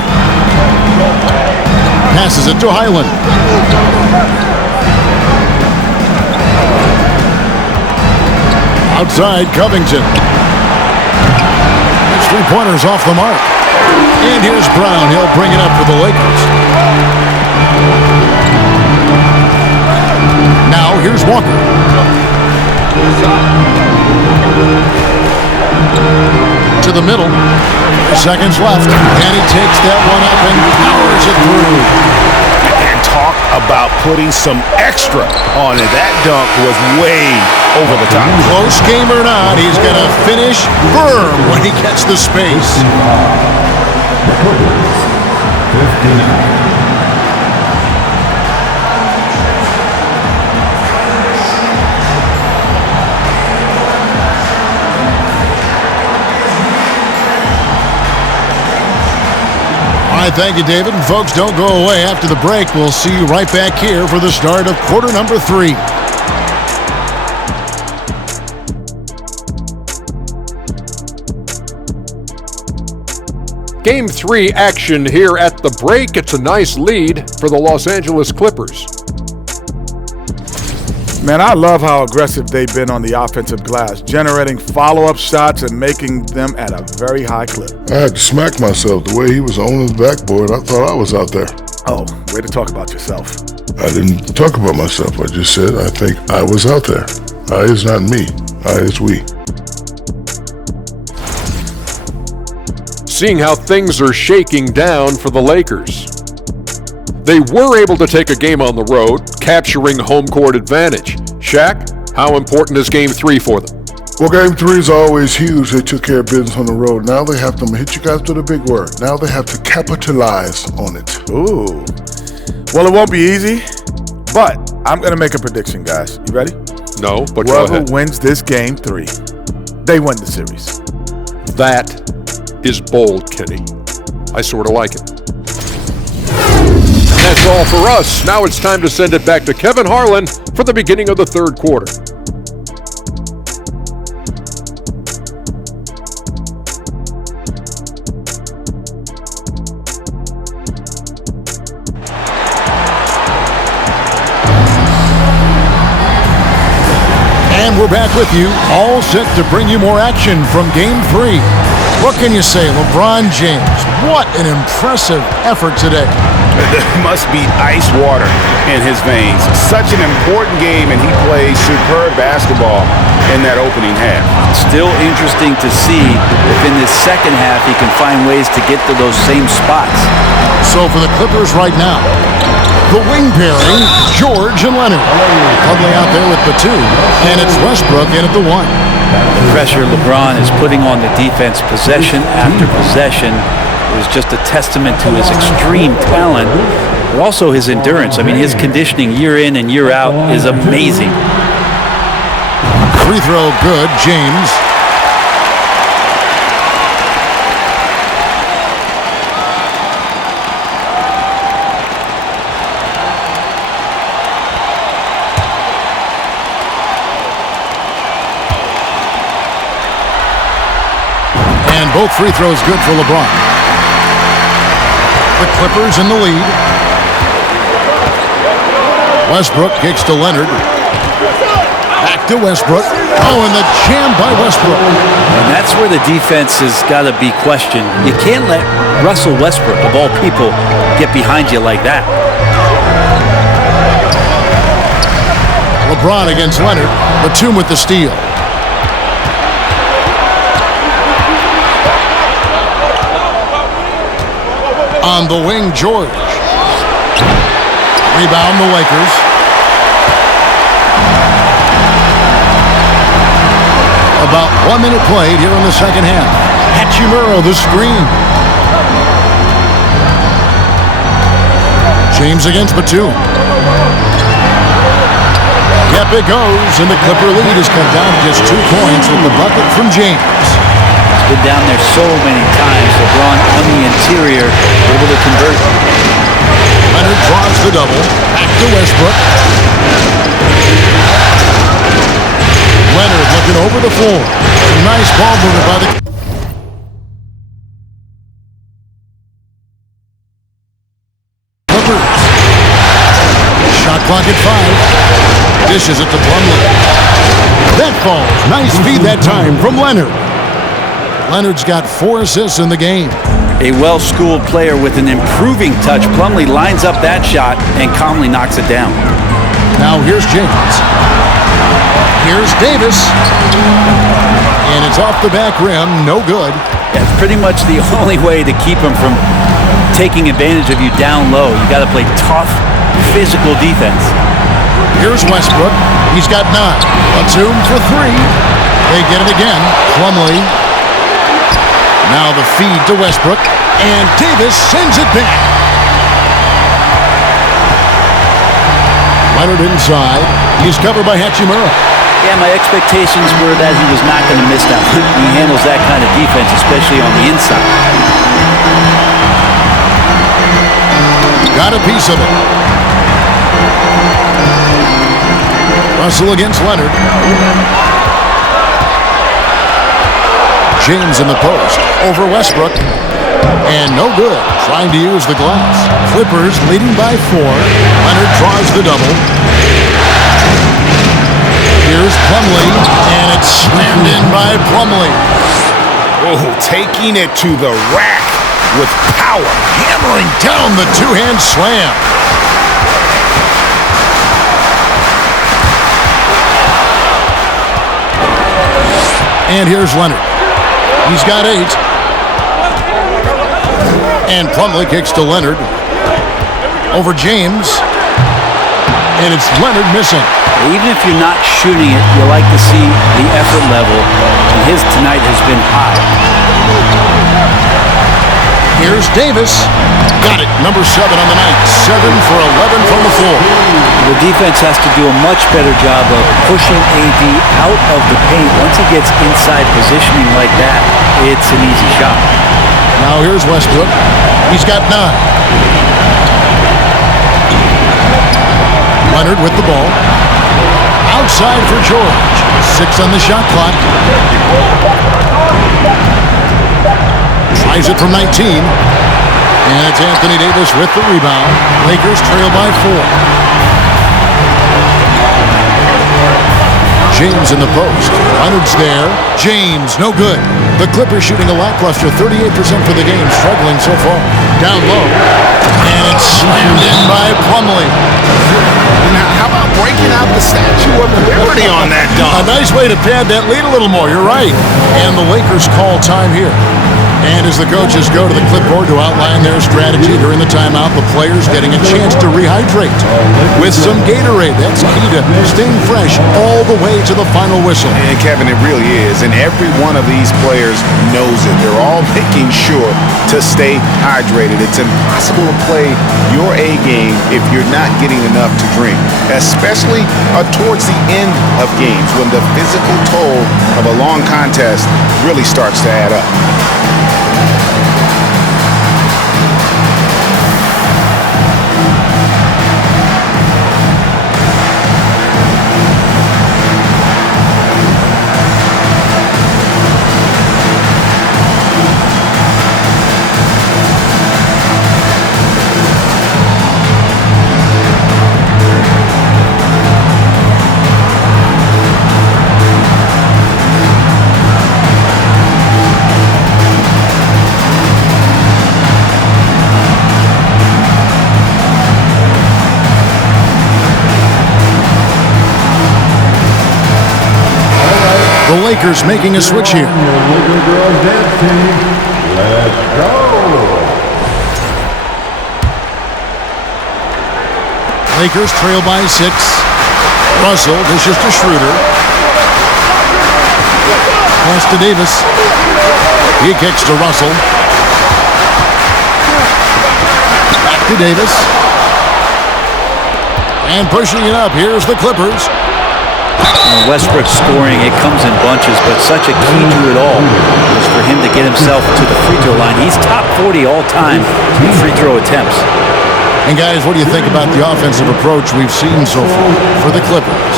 Passes it to Highland. Outside, Covington. His 3-pointer's off the mark. And here's Brown. He'll bring it up for the Lakers. Now, here's Walker. To the middle. 4 seconds left. And he takes that one up and powers it through. And talk about putting some extra on it. That dunk was way over the top. Close game or not, he's going to finish firm when he gets the space. 59. All right, thank you, David. And folks, don't go away. After the break, we'll see you right back here for the start of quarter number 3. Game 3 action here at the break. It's a nice lead for the Los Angeles Clippers. Man, I love how aggressive they've been on the offensive glass, generating follow-up shots and making them at a very high clip. I had to smack myself. The way he was on the backboard, I thought I was out there. Oh, way to talk about yourself. I didn't talk about myself. I just said I think I was out there. I is not me. I is we. Seeing how things are shaking down for the Lakers. They were able to take a game on the road, capturing home court advantage. Shaq, how important is Game 3 for them? Well, Game 3 is always huge. They took care of business on the road. Now they have to hit you guys with a big word. Now they have to capitalize on it. Ooh. Well, it won't be easy, but I'm going to make a prediction, guys. You ready? No, but go Whoever ahead. wins this Game 3, they win the series. That is bold, Kenny. I sort of like it. That's all for us. Now it's time to send it back to Kevin Harlan for the beginning of the third quarter. And we're back with you, all set to bring you more action from Game 3. What can you say, LeBron James? What an impressive effort today. There must be ice water in his veins. Such an important game, and he plays superb basketball in that opening half. Still interesting to see if in this second half he can find ways to get to those same spots. So for the Clippers right now, the wing pairing, George and Leonard. Hardly out there with Batum, and it's Westbrook in at the 1. The pressure LeBron is putting on the defense possession after possession is just a testament to his extreme talent, but also his endurance. I mean, his conditioning year in and year out is amazing. Free throw good, James. And both free throws good for LeBron. The Clippers in the lead. Westbrook kicks to Leonard. Back to Westbrook. Oh, and the jam by Westbrook. And that's where the defense has got to be questioned. You can't let Russell Westbrook, of all people, get behind you like that. LeBron against Leonard. Batum with the steal. On the wing, George. Rebound, the Lakers. About 1 minute played here in the second half. Hachimura, the screen. James against Batum. Yep, it goes, and the Clipper lead is cut down to just 2 points with the bucket from James. Been down there so many times. LeBron on the interior, able to convert. Leonard draws the double. Back to Westbrook. Leonard looking over the floor. Nice ball movement by the Clippers. Shot clock at 5. Dishes it to Plumlee. That falls. Nice feed that time from Leonard. Leonard's got 4 assists in the game. A well-schooled player with an improving touch. Plumlee lines up that shot and calmly knocks it down. Now here's James. Here's Davis. And it's off the back rim. No good. That's pretty much the only way to keep him from taking advantage of you down low. You got to play tough, physical defense. Here's Westbrook. He's got 9. Batum for 3. They get it again. Plumlee. Now the feed to Westbrook, and Davis sends it back. Leonard inside. He's covered by Hachimura. Yeah, my expectations were that he was not going to miss that one. He handles that kind of defense, especially on the inside. Got a piece of it. Russell against Leonard. James in the post, over Westbrook, and no good, trying to use the glass. Clippers leading by 4. Leonard draws the double. Here's Plumlee, and it's slammed in by Plumlee. Oh, taking it to the rack with power. Hammering down the two-hand slam. And here's Leonard. He's got 8. And Plumlee kicks to Leonard. Over James. And it's Leonard missing. Even if you're not shooting it, you like to see the effort level. And his tonight has been high. Here's Davis. Got it. Number 7 on the night. 7 for 11 from the floor. The defense has to do a much better job of pushing AD out of the paint. Once he gets inside positioning like that, it's an easy shot. Now here's Westbrook. He's got 9. Leonard with the ball. Outside for George. 6 on the shot clock. Tries it from 19. And it's Anthony Davis with the rebound. Lakers trail by 4. James in the post. Leonard's there. James, no good. The Clippers shooting a lackluster 38% for the game, struggling so far. Down low. And it's slammed in by Plumlee. Now, how about breaking out the Statue of Liberty on that dunk? A nice way to pad that lead a little more, you're right. And the Lakers call time here. And as the coaches go to the clipboard to outline their strategy during the timeout, the players getting a chance to rehydrate with some Gatorade. That's key to staying fresh all the way to the final whistle. And Kevin, it really is. And every one of these players knows it. They're all making sure to stay hydrated. It's impossible to play your A game if you're not getting enough to drink, especially towards the end of games when the physical toll of a long contest really starts to add up. The Lakers making a switch here. Laker girls dance team. Let's go. Lakers trail by 6. Russell dishes to Schroeder. Pass to Davis. He kicks to Russell. Back to Davis. And pushing it up. Here's the Clippers. Westbrook scoring, it comes in bunches, but such a key to it all is for him to get himself to the free throw line. He's top 40 all time in free throw attempts. And guys, what do you think about the offensive approach we've seen so far for the Clippers?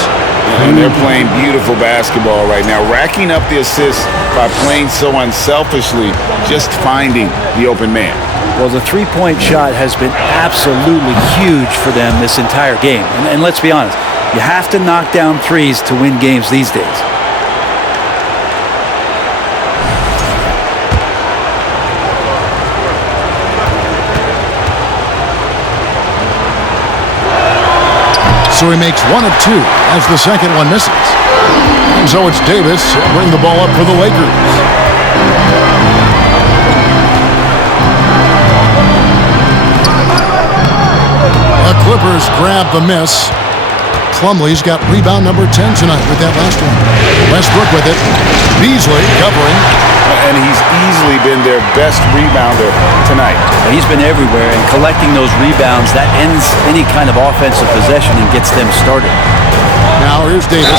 And they're playing beautiful basketball right now, racking up the assists by playing so unselfishly, just finding the open man. Well, the three-point shot has been absolutely huge for them this entire game. And let's be honest, you have to knock down threes to win games these days. So he makes 1 of 2 as the second one misses. And so it's Davis bring the ball up for the Lakers. The Clippers grab the miss. Plumlee's got rebound number 10 tonight with that last one. Westbrook with it. Beasley covering. And he's easily been their best rebounder tonight. He's been everywhere, and collecting those rebounds, that ends any kind of offensive possession and gets them started. Now here's Davis.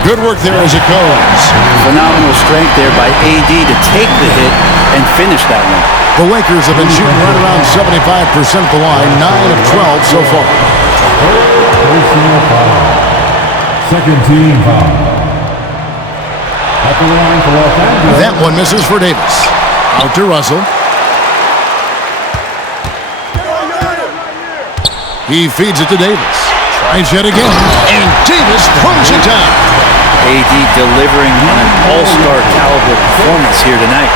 Good work there as it goes. Phenomenal strength there by AD to take the hit and finish that one. The Lakers have been shooting right around 75% at the line, 9 of 12 so far. Personal foul. Second team foul. At the line for Los Angeles. That one misses for Davis. Out to Russell. He feeds it to Davis. Tries yet again, and Davis throws it down. AD delivering on an all-star caliber performance here tonight.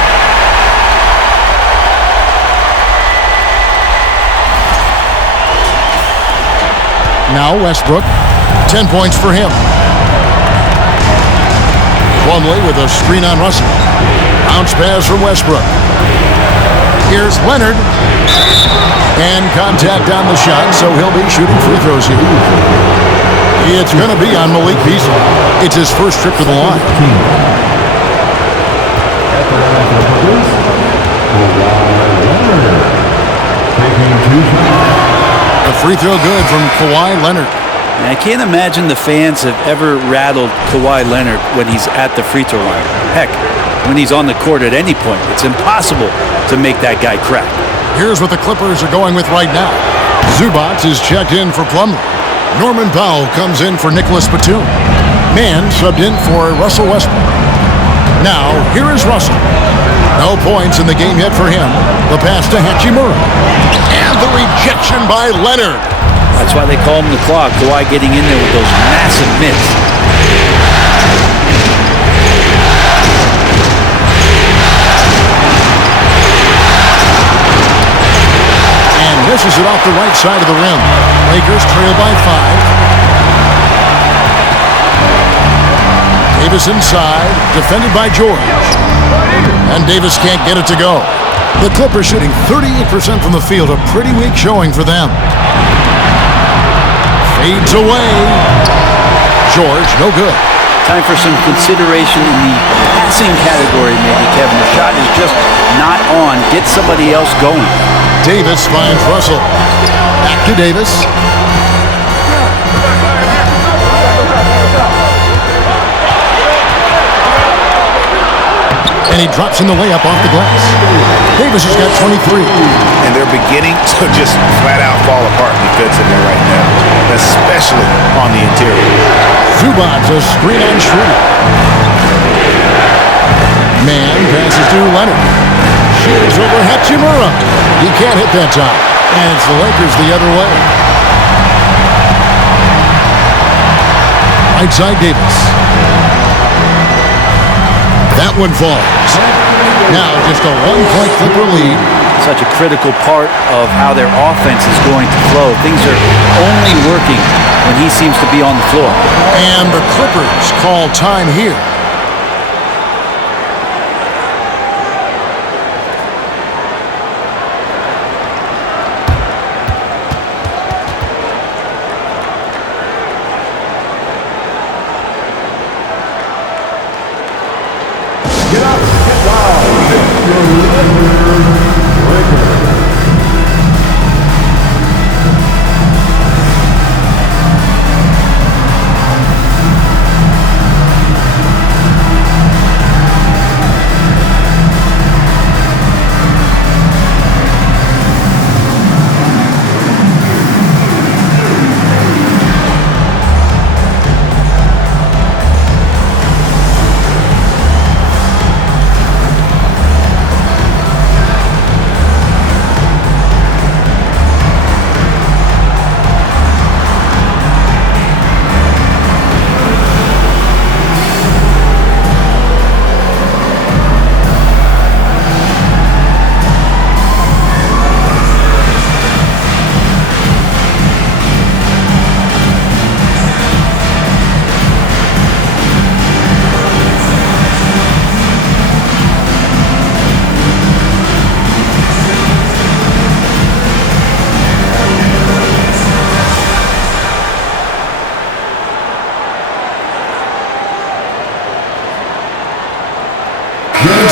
Now Westbrook, 10 points for him. Plumlee with a screen on Russell. Bounce pass from Westbrook. Here's Leonard. And contact on the shot, so he'll be shooting free throws here. It's going to be on Malik Beasley. It's his first trip to the line. The free throw good from Kawhi Leonard. And I can't imagine the fans have ever rattled Kawhi Leonard when he's at the free throw line. Heck, when he's on the court at any point, it's impossible to make that guy crack. Here's what the Clippers are going with right now. Zubac is checked in for Plumlee. Norman Powell comes in for Nicholas Batum. Mann subbed in for Russell Westbrook. Now, here is Russell. No points in the game yet for him. The pass to Hachimura. And the rejection by Leonard. That's why they call him the clock. Kawhi getting in there with those massive mitts. And misses it off the right side of the rim. Lakers trail by 5. Davis inside, defended by George. And Davis can't get it to go. The Clippers shooting 38% from the field, a pretty weak showing for them. Fades away. George, no good. Time for some consideration in the passing category, maybe, Kevin. The shot is just not on. Get somebody else going. Davis finds Russell. Back to Davis. And he drops in the layup off the glass. Davis has got 23. And they're beginning to just flat out fall apart defensively right now, especially on the interior. Zubac, a screen on Schroeder. Mann passes to Leonard. Shoots over Hachimura. He can't hit that time. And it's the Lakers the other way. Right side Davis. That one falls. Now just a one-point Clipper lead. Such a critical part of how their offense is going to flow. Things are only working when he seems to be on the floor. And the Clippers call time here.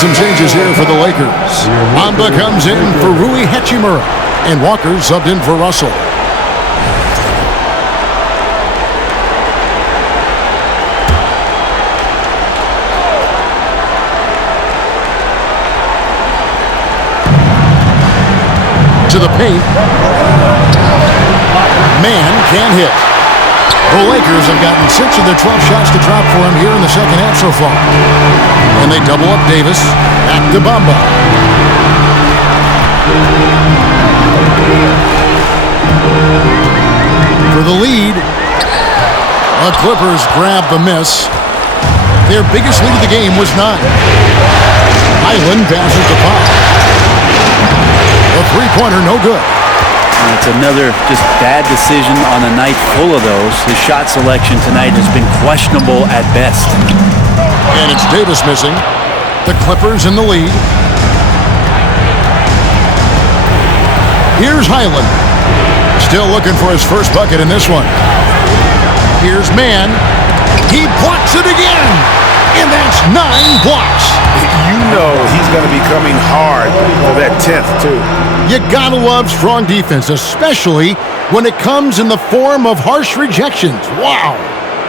Some changes here for the Lakers. Mamba comes in for Rui Hachimura. And Walker subbed in for Russell. To the paint. Mann can't hit. The Lakers have gotten 6 of their 12 shots to drop for him here in the second half so far. And they double up Davis. Back to Bamba. For the lead, The Clippers grab the miss. Their biggest lead of the game was 9. Highland passes the puck. The three-pointer, no good. It's another just bad decision on a night full of those. His shot selection tonight has been questionable at best. And it's Davis missing. The Clippers in the lead. Here's Highland. Still looking for his first bucket in this one. Here's Mann. He blocks it again. And that's 9 blocks. You know he's going to be coming hard for that 10th, too. You gotta love strong defense, especially when it comes in the form of harsh rejections. Wow.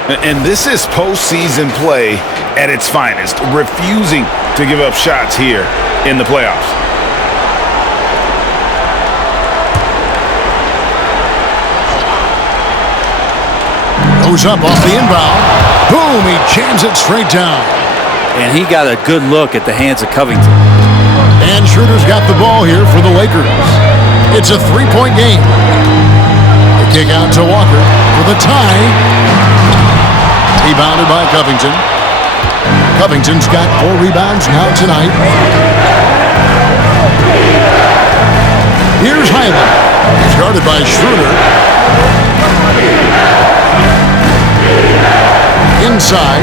And this is postseason play at its finest, refusing to give up shots here in the playoffs. Goes up off the inbound. Boom, he jams it straight down. And he got a good look at the hands of Covington. And Schroeder's got the ball here for the Lakers. It's a 3-point game. The kick out to Walker for the tie. Rebounded by Covington. Covington's got 4 rebounds now tonight. Here's Highland. He's guarded by Schroeder. Inside.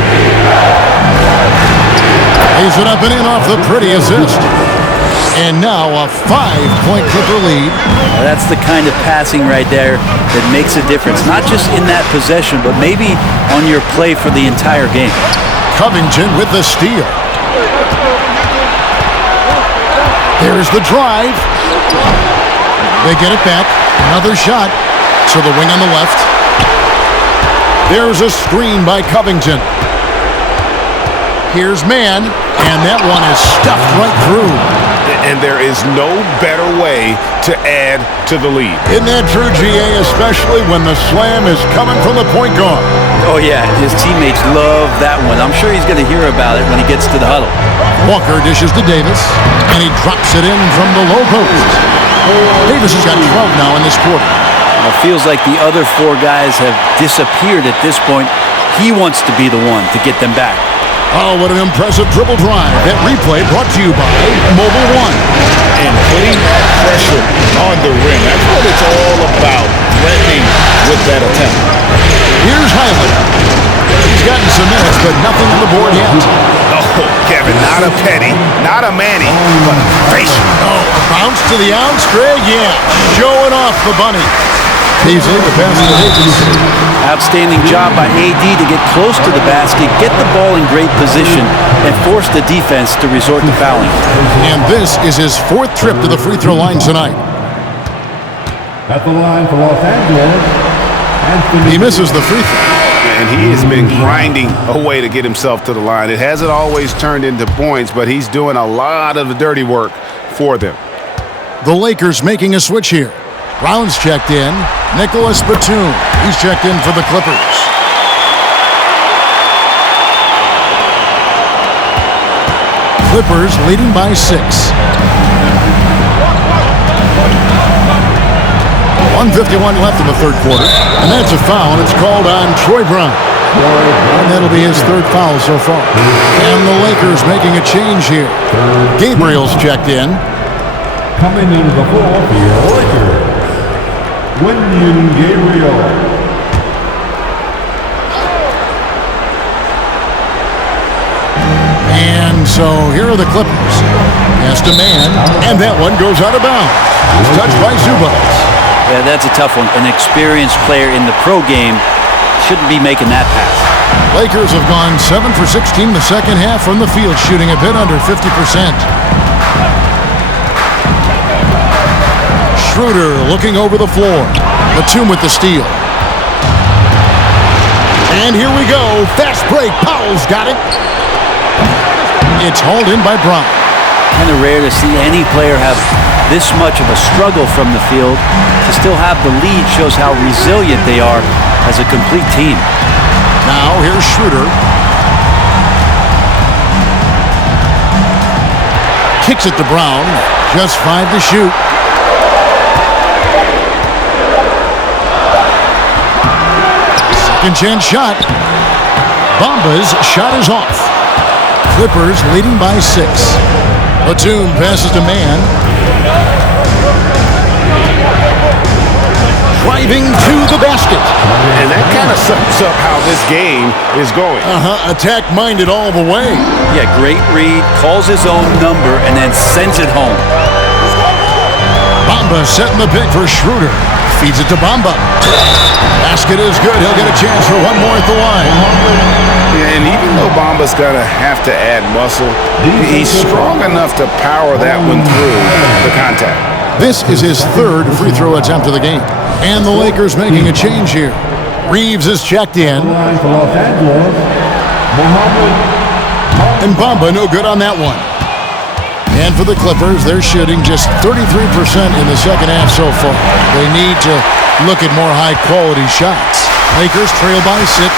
Lays it up and in off the pretty assist. And now a 5-point Clipper lead. That's the kind of passing right there that makes a difference. Not just in that possession, but maybe on your play for the entire game. Covington with the steal. There's the drive. They get it back. Another shot. So the wing on the left. There's a screen by Covington. Here's Mann, and that one is stuffed right through. And there is no better way to add to the lead. Isn't that true, GA, especially when the slam is coming from the point guard? Oh, yeah, his teammates love that one. I'm sure he's going to hear about it when he gets to the huddle. Walker dishes to Davis, and he drops it in from the low post. Davis has got 12 now in this quarter. It feels like the other 4 guys have disappeared at this point. He wants to be the one to get them back. Oh, what an impressive dribble drive. That replay brought to you by Mobile One. And putting that pressure on the rim. That's what it's all about, threatening with that attempt. Here's Highland. He's gotten some minutes, but nothing on the board yet. Oh, Kevin, not a Petty, not a Manny, but a facial. Oh, a bounce to the outs, Greg? Yeah, showing off the bunny. Beasley, the pass to Davis. Outstanding job by AD to get close to the basket, get the ball in great position, and force the defense to resort to fouling. And this is his 4th trip to the free throw line tonight. At the line for Los Angeles, Anthony. He misses the free throw. And he has been grinding away to get himself to the line. It hasn't always turned into points, but he's doing a lot of the dirty work for them. The Lakers making a switch here. Brown's checked in. Nicholas Batum. He's checked in for the Clippers. Clippers leading by 6. 1:51 left in the third quarter. And that's a foul, and it's called on Troy Brown. And that'll be his 3rd foul so far. And the Lakers making a change here. Gabriel's checked in. Coming into the ball for your Lakers, William Gabriel. And so here are the Clippers. Pass to Mann, and that one goes out of bounds. It's touched by Zubac. Yeah, that's a tough one. An experienced player in the pro game shouldn't be making that pass. Lakers have gone 7 for 16 the second half from the field, shooting a bit under 50%. Schroeder looking over the floor. Batum with the steal. And here we go. Fast break. Powell's got it. It's hauled in by Brown. Kind of rare to see any player have this much of a struggle from the field. To still have the lead shows how resilient they are as a complete team. Now here's Schroeder. Kicks it to Brown. Just 5 to shoot. Second chance shot. Bamba's shot is off. Clippers leading by 6. Batum passes to Man. Driving to the basket. And that kind of sums up how this game is going. Attack-minded all the way. Yeah, great read, calls his own number, and then sends it home. Bamba setting the pick for Schroeder. Feeds it to Bamba. Basket is good. He'll get a chance for one more at the line. Yeah, and even though Bamba's going to have to add muscle, he's strong enough to power that one through the contact. This is his third free throw attempt of the game. And the Lakers making a change here. Reeves is checked in. And Bamba no good on that one. And for the Clippers, they're shooting just 33% in the second half so far. They need to look at more high-quality shots. Lakers trail by 6.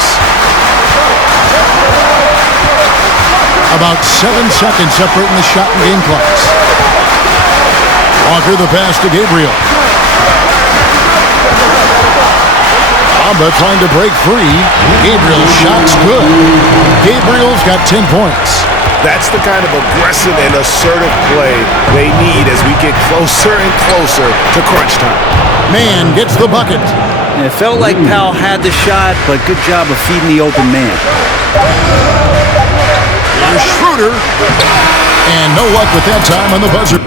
About 7 seconds separating the shot and game clocks. Walker the pass to Gabriel. Bamba trying to break free. Gabriel's shot's good. Gabriel's got 10 points. That's the kind of aggressive and assertive play they need as we get closer and closer to crunch time. Man gets the bucket. And it felt like Powell had the shot, but good job of feeding the open man. Here's Schroeder. And no luck with that time on the buzzer.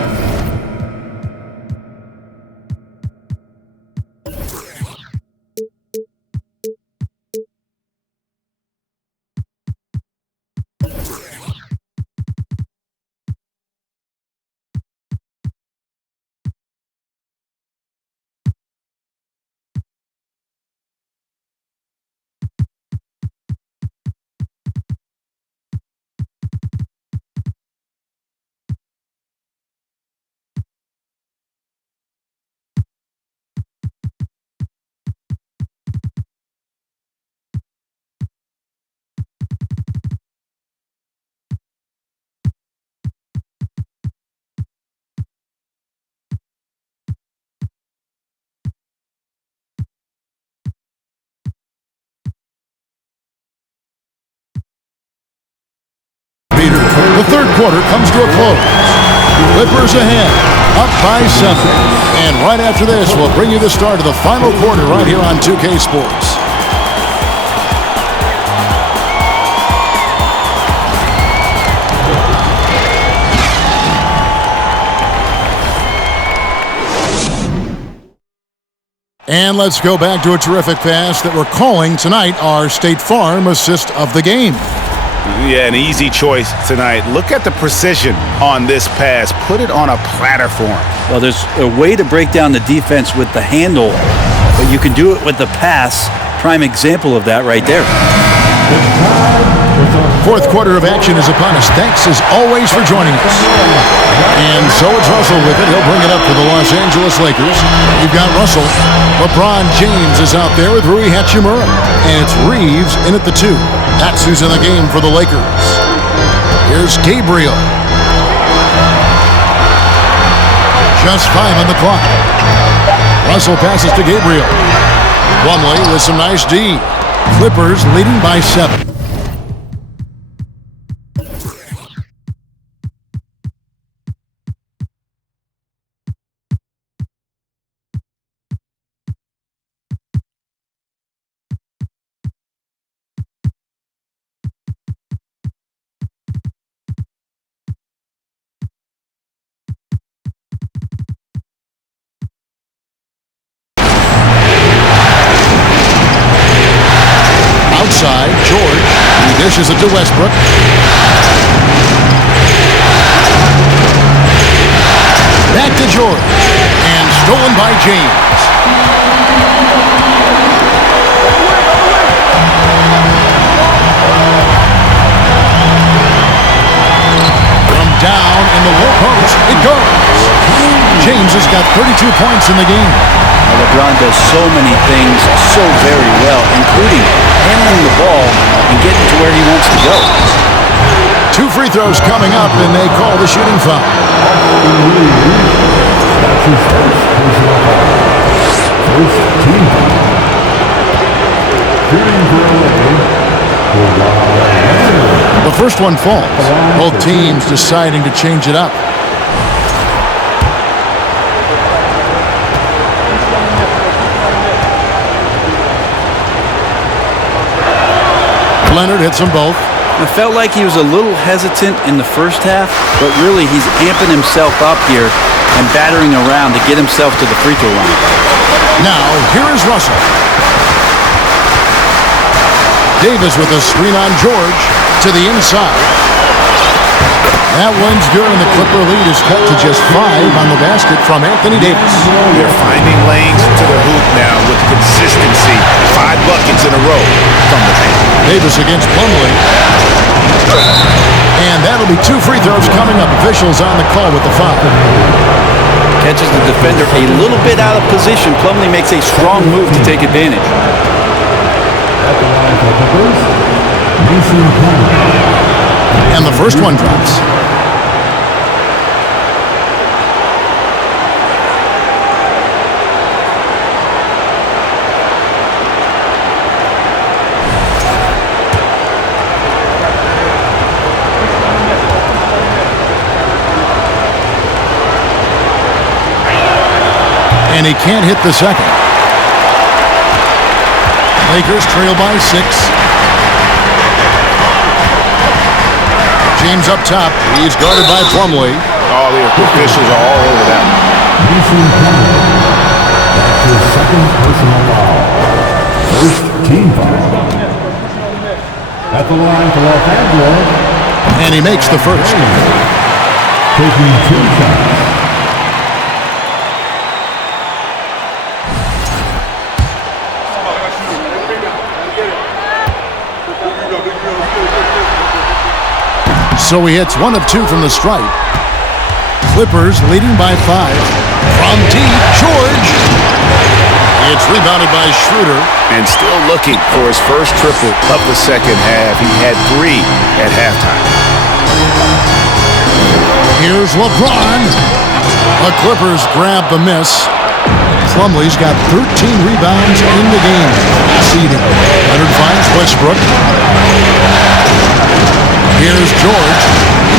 The third quarter comes to a close. Clippers ahead, up by 7. And right after this, we'll bring you the start of the final quarter right here on 2K Sports. And let's go back to a terrific pass that we're calling tonight our State Farm assist of the game. Yeah, an easy choice tonight. Look at the precision on this pass. Put it on a platter for him. Well, there's a way to break down the defense with the handle, but you can do it with the pass. Prime example of that right there. Fourth quarter of action is upon us. Thanks as always for joining us. And so it's Russell with it. He'll bring it up for the Los Angeles Lakers. You've got Russell. LeBron James is out there with Rui Hachimura. And it's Reeves in at the 2. That's who's in the game for the Lakers. Here's Gabriel. Just 5 on the clock. Russell passes to Gabriel. Plumlee with some nice D. Clippers leading by 7. Outside, George, he dishes it to Westbrook. Back to George, and stolen by James. From down in the low post, it goes. James has got 32 points in the game. Now, LeBron does so many things so very well, including handling the ball and getting to where he wants to go. 2 free throws coming up, and they call the shooting foul. That's his first personal foul. First team foul. The first one falls. Both teams deciding to change it up. Leonard hits them both. It felt like he was a little hesitant in the first half, but really he's amping himself up here and battering around to get himself to the free throw line. Now, here is Russell. Davis with a screen on George to the inside. That one's good, and the Clipper lead is cut to just 5 on the basket from Anthony Davis. They're finding lanes to the hoop now with consistency. 5 buckets in a row from the paint. Davis against Plumlee. And that'll be 2 free throws coming up. Officials on the call with the foul. Catches the defender a little bit out of position. Plumlee makes a strong move to take advantage. And the first one drops. And he can't hit the second. Lakers trail by 6. James up top. He's guarded by Plumlee. Oh, the officials are all over that. That's his second personal foul. First team foul. At the line for Los Angeles. And he makes the first. Taking 2 shots. So he hits 1 of 2 from the stripe. Clippers leading by 5. From deep, George. It's rebounded by Schroeder. And still looking for his first triple of the second half. He had 3 at halftime. Here's LeBron. The Clippers grab the miss. Plumlee's got 13 rebounds in the game. Seeding. Leonard finds Westbrook. Here's George.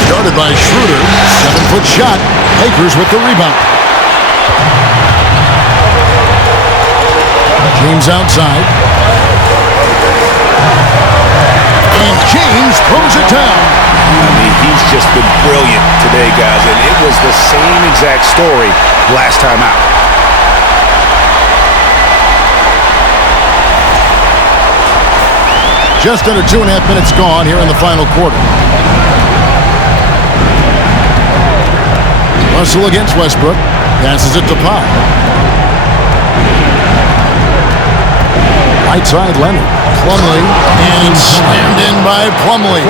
Started by Schroeder. 7-foot shot. Lakers with the rebound. James outside. And James throws it down. I mean, he's just been brilliant today, guys. And it was the same exact story last time out. Just under 2.5 minutes gone here in the final quarter. Russell against Westbrook. Passes it to Pop. Right side, Leonard. Plumlee. And slammed in by Plumlee.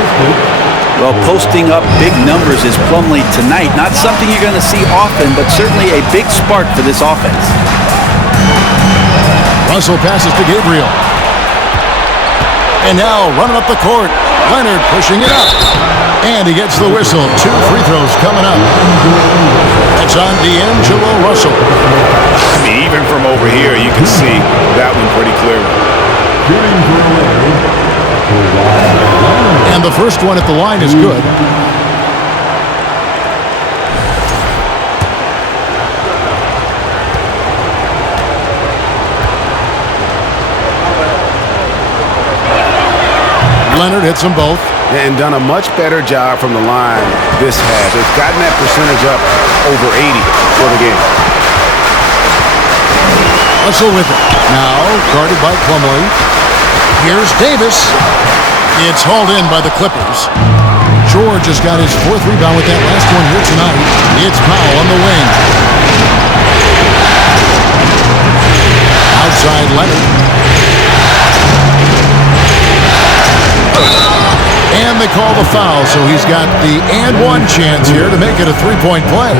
Well, posting up big numbers is Plumlee tonight. Not something you're going to see often, but certainly a big spark for this offense. Russell passes to Gabriel. And now running up the court, Leonard pushing it up. And he gets the whistle. 2 free throws coming up. That's on D'Angelo Russell. I mean, even from over here, you can see that one pretty clearly. And the first one at the line is good. Leonard hits them both. And done a much better job from the line this half. They've gotten that percentage up over 80 for the game. Russell with it. Now guarded by Plumlee. Here's Davis. It's hauled in by the Clippers. George has got his 4th rebound with that last one here tonight. It's Powell on the wing. Outside Leonard. And they call the foul, so he's got the and 1 chance here to make it a 3-point play.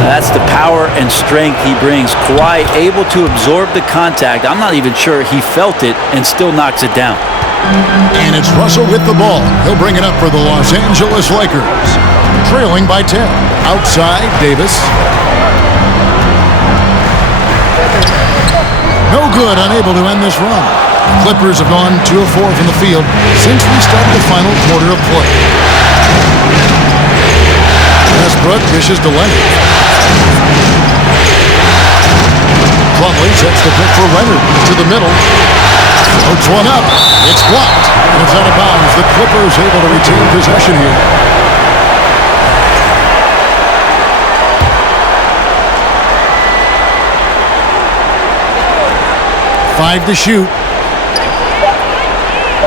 That's the power and strength he brings. Kawhi able to absorb the contact. I'm not even sure he felt it and still knocks it down. And it's Russell with the ball. He'll bring it up for the Los Angeles Lakers. Trailing by 10. Outside, Davis. No good, unable to end this run. Clippers have gone 2 of 4 from the field since we started the final quarter of play. Westbrook dishes to Leonard. Plumlee sets the pick for Leonard to the middle. Puts one up. It's blocked. And it's out of bounds. The Clippers able to retain possession here. Five to shoot.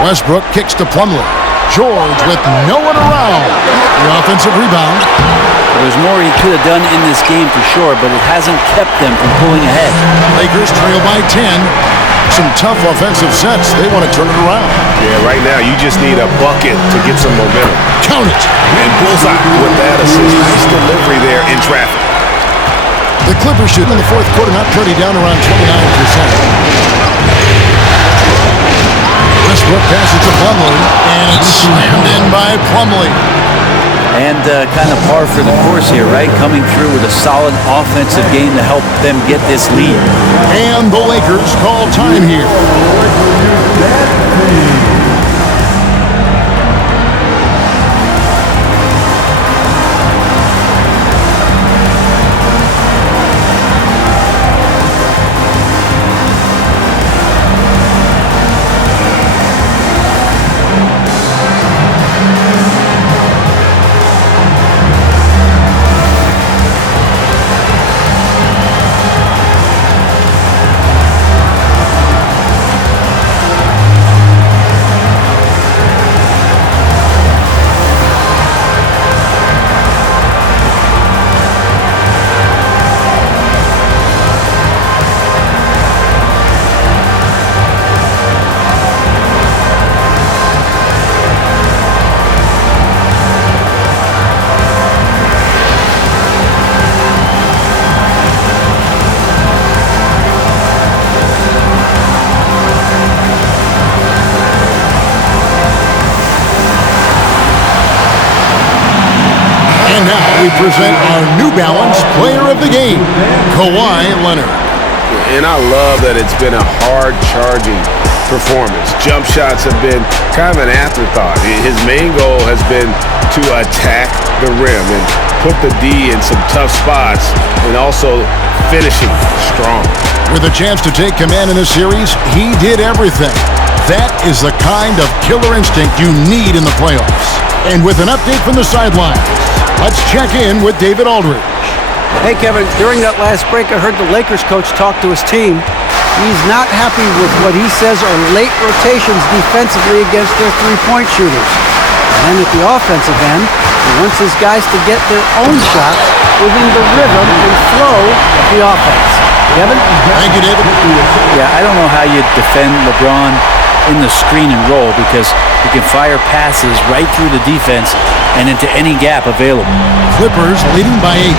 Westbrook kicks to Plumlee. George with no one around. The offensive rebound. There's more he could have done in this game for sure, but it hasn't kept them from pulling ahead. Lakers trail by 10. Some tough offensive sets. They want to turn it around. Yeah, right now you just need a bucket to get some momentum. Count it. And bullseye with that assist. Nice delivery there in traffic. The Clippers shooting in the fourth quarter, not pretty, down around 29%. Westbrook passes to Plumlee, and it's slammed in by Plumlee. And kind of par for the course here, right? Coming through with a solid offensive game to help them get this lead. And the Lakers call time here. And now we present our New Balance Player of the Game, Kawhi Leonard. And I love that it's been a hard-charging performance. Jump shots have been kind of an afterthought. His main goal has been to attack the rim and put the D in some tough spots and also finishing strong. With a chance to take command in this series, he did everything. That is the kind of killer instinct you need in the playoffs. And with an update from the sidelines, let's check in with David Aldridge. Hey, Kevin, during that last break, I heard the Lakers coach talk to his team. He's not happy with what he says are late rotations defensively against their three-point shooters. And then at the offensive end, he wants his guys to get their own shots within the rhythm and flow of the offense. Kevin? Thank you, David. Yeah, I don't know how you defend LeBron in the screen and roll because he can fire passes right through the defense and into any gap available. Clippers leading by 8.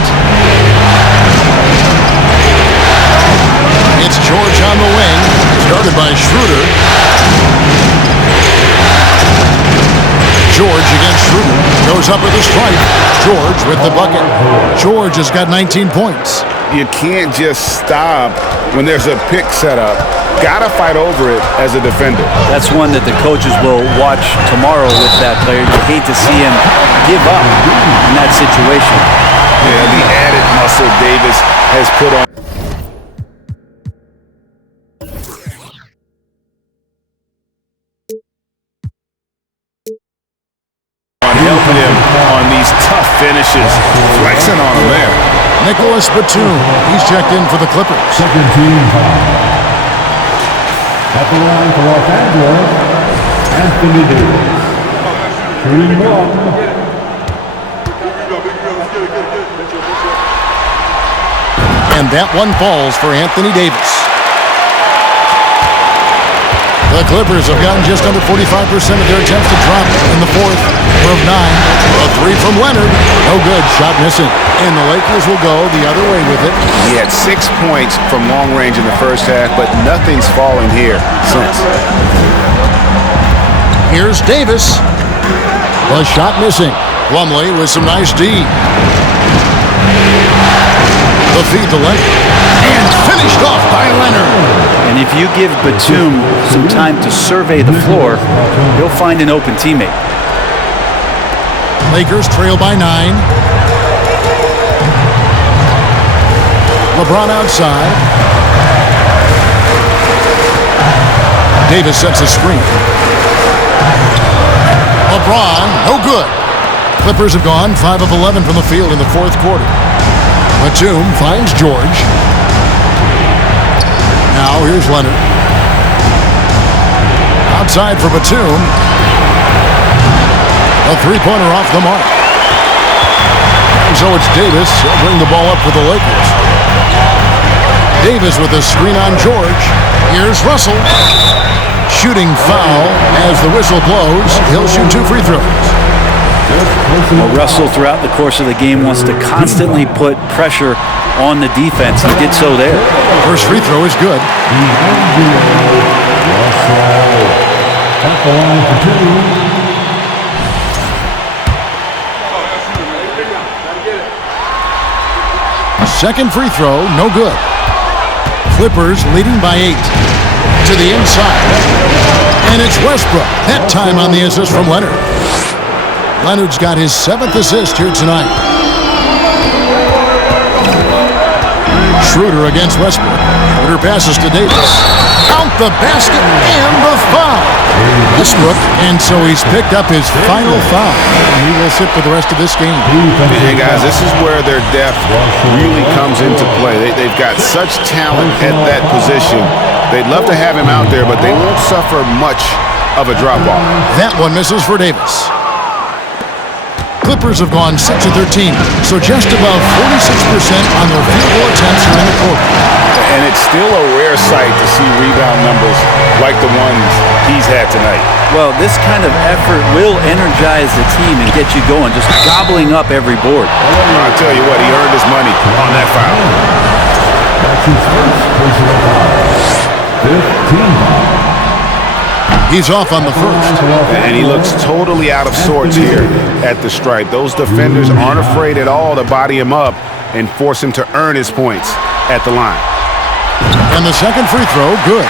It's George on the wing, started by Schroeder. George against Schroeder, goes up with a strike. George with the bucket. George has got 19 points. You can't just stop when there's a pick set up. Gotta fight over it as a defender. That's one that the coaches will watch tomorrow with that player. You hate to see him give up in that situation. Yeah, the added muscle Davis has put on. Helping him on these tough finishes. Flexing on him there. Nicholas Batum, he's checked in for the Clippers. Second team foul. At the line for Los Angeles, Anthony Davis. Shooting one. And that one falls for Anthony Davis. The Clippers have gotten just under 45% of their attempts to drop in the fourth. Of 9. A three from Leonard. No good. Shot missing. And the Lakers will go the other way with it. He had 6 points from long range in the first half, but nothing's fallen here since. Here's Davis. The shot missing. Plumlee with some nice D. The feed to Leonard. And And finished off by Leonard. And if you give Batum some time to survey the floor, he'll find an open teammate. Lakers trail by 9. LeBron outside. Davis sets a screen. LeBron, no good. Clippers have gone 5 of 11 from the field in the fourth quarter. Batum finds George. Now here's Leonard. Outside for Batum. A three-pointer off the mark. And so it's Davis. He'll bring the ball up for the Lakers. Davis with a screen on George. Here's Russell. Shooting foul as the whistle blows. He'll shoot 2 free throws. Well, Russell, throughout the course of the game, wants to constantly put pressure on the defense. He did so there. First free throw is good. At the line for 2. Second free throw, no good. Clippers leading by 8. To the inside. And it's Westbrook. That time on the assist from Leonard. Leonard's got his 7th assist here tonight. Schroeder against Westbrook. Schroeder passes to Davis. Count the basket and the foul. Westbrook, and so he's picked up his final foul. And he will sit for the rest of this game. Hey guys, this is where their depth really comes into play. They've got such talent at that position. They'd love to have him out there, but they won't suffer much of a drop-off. That one misses for Davis. Clippers have gone 6 of 13, so just above 46% on their field goal attempts here in the quarter. And it's still a rare sight to see rebound numbers like the ones he's had tonight. Well, this kind of effort will energize the team and get you going, just gobbling up every board. I'll tell you what, he earned his money on that foul. That's his first personal foul. 15. He's off on the first. And he looks totally out of sorts here at the stripe. Those defenders aren't afraid at all to body him up and force him to earn his points at the line. And the second free throw, good.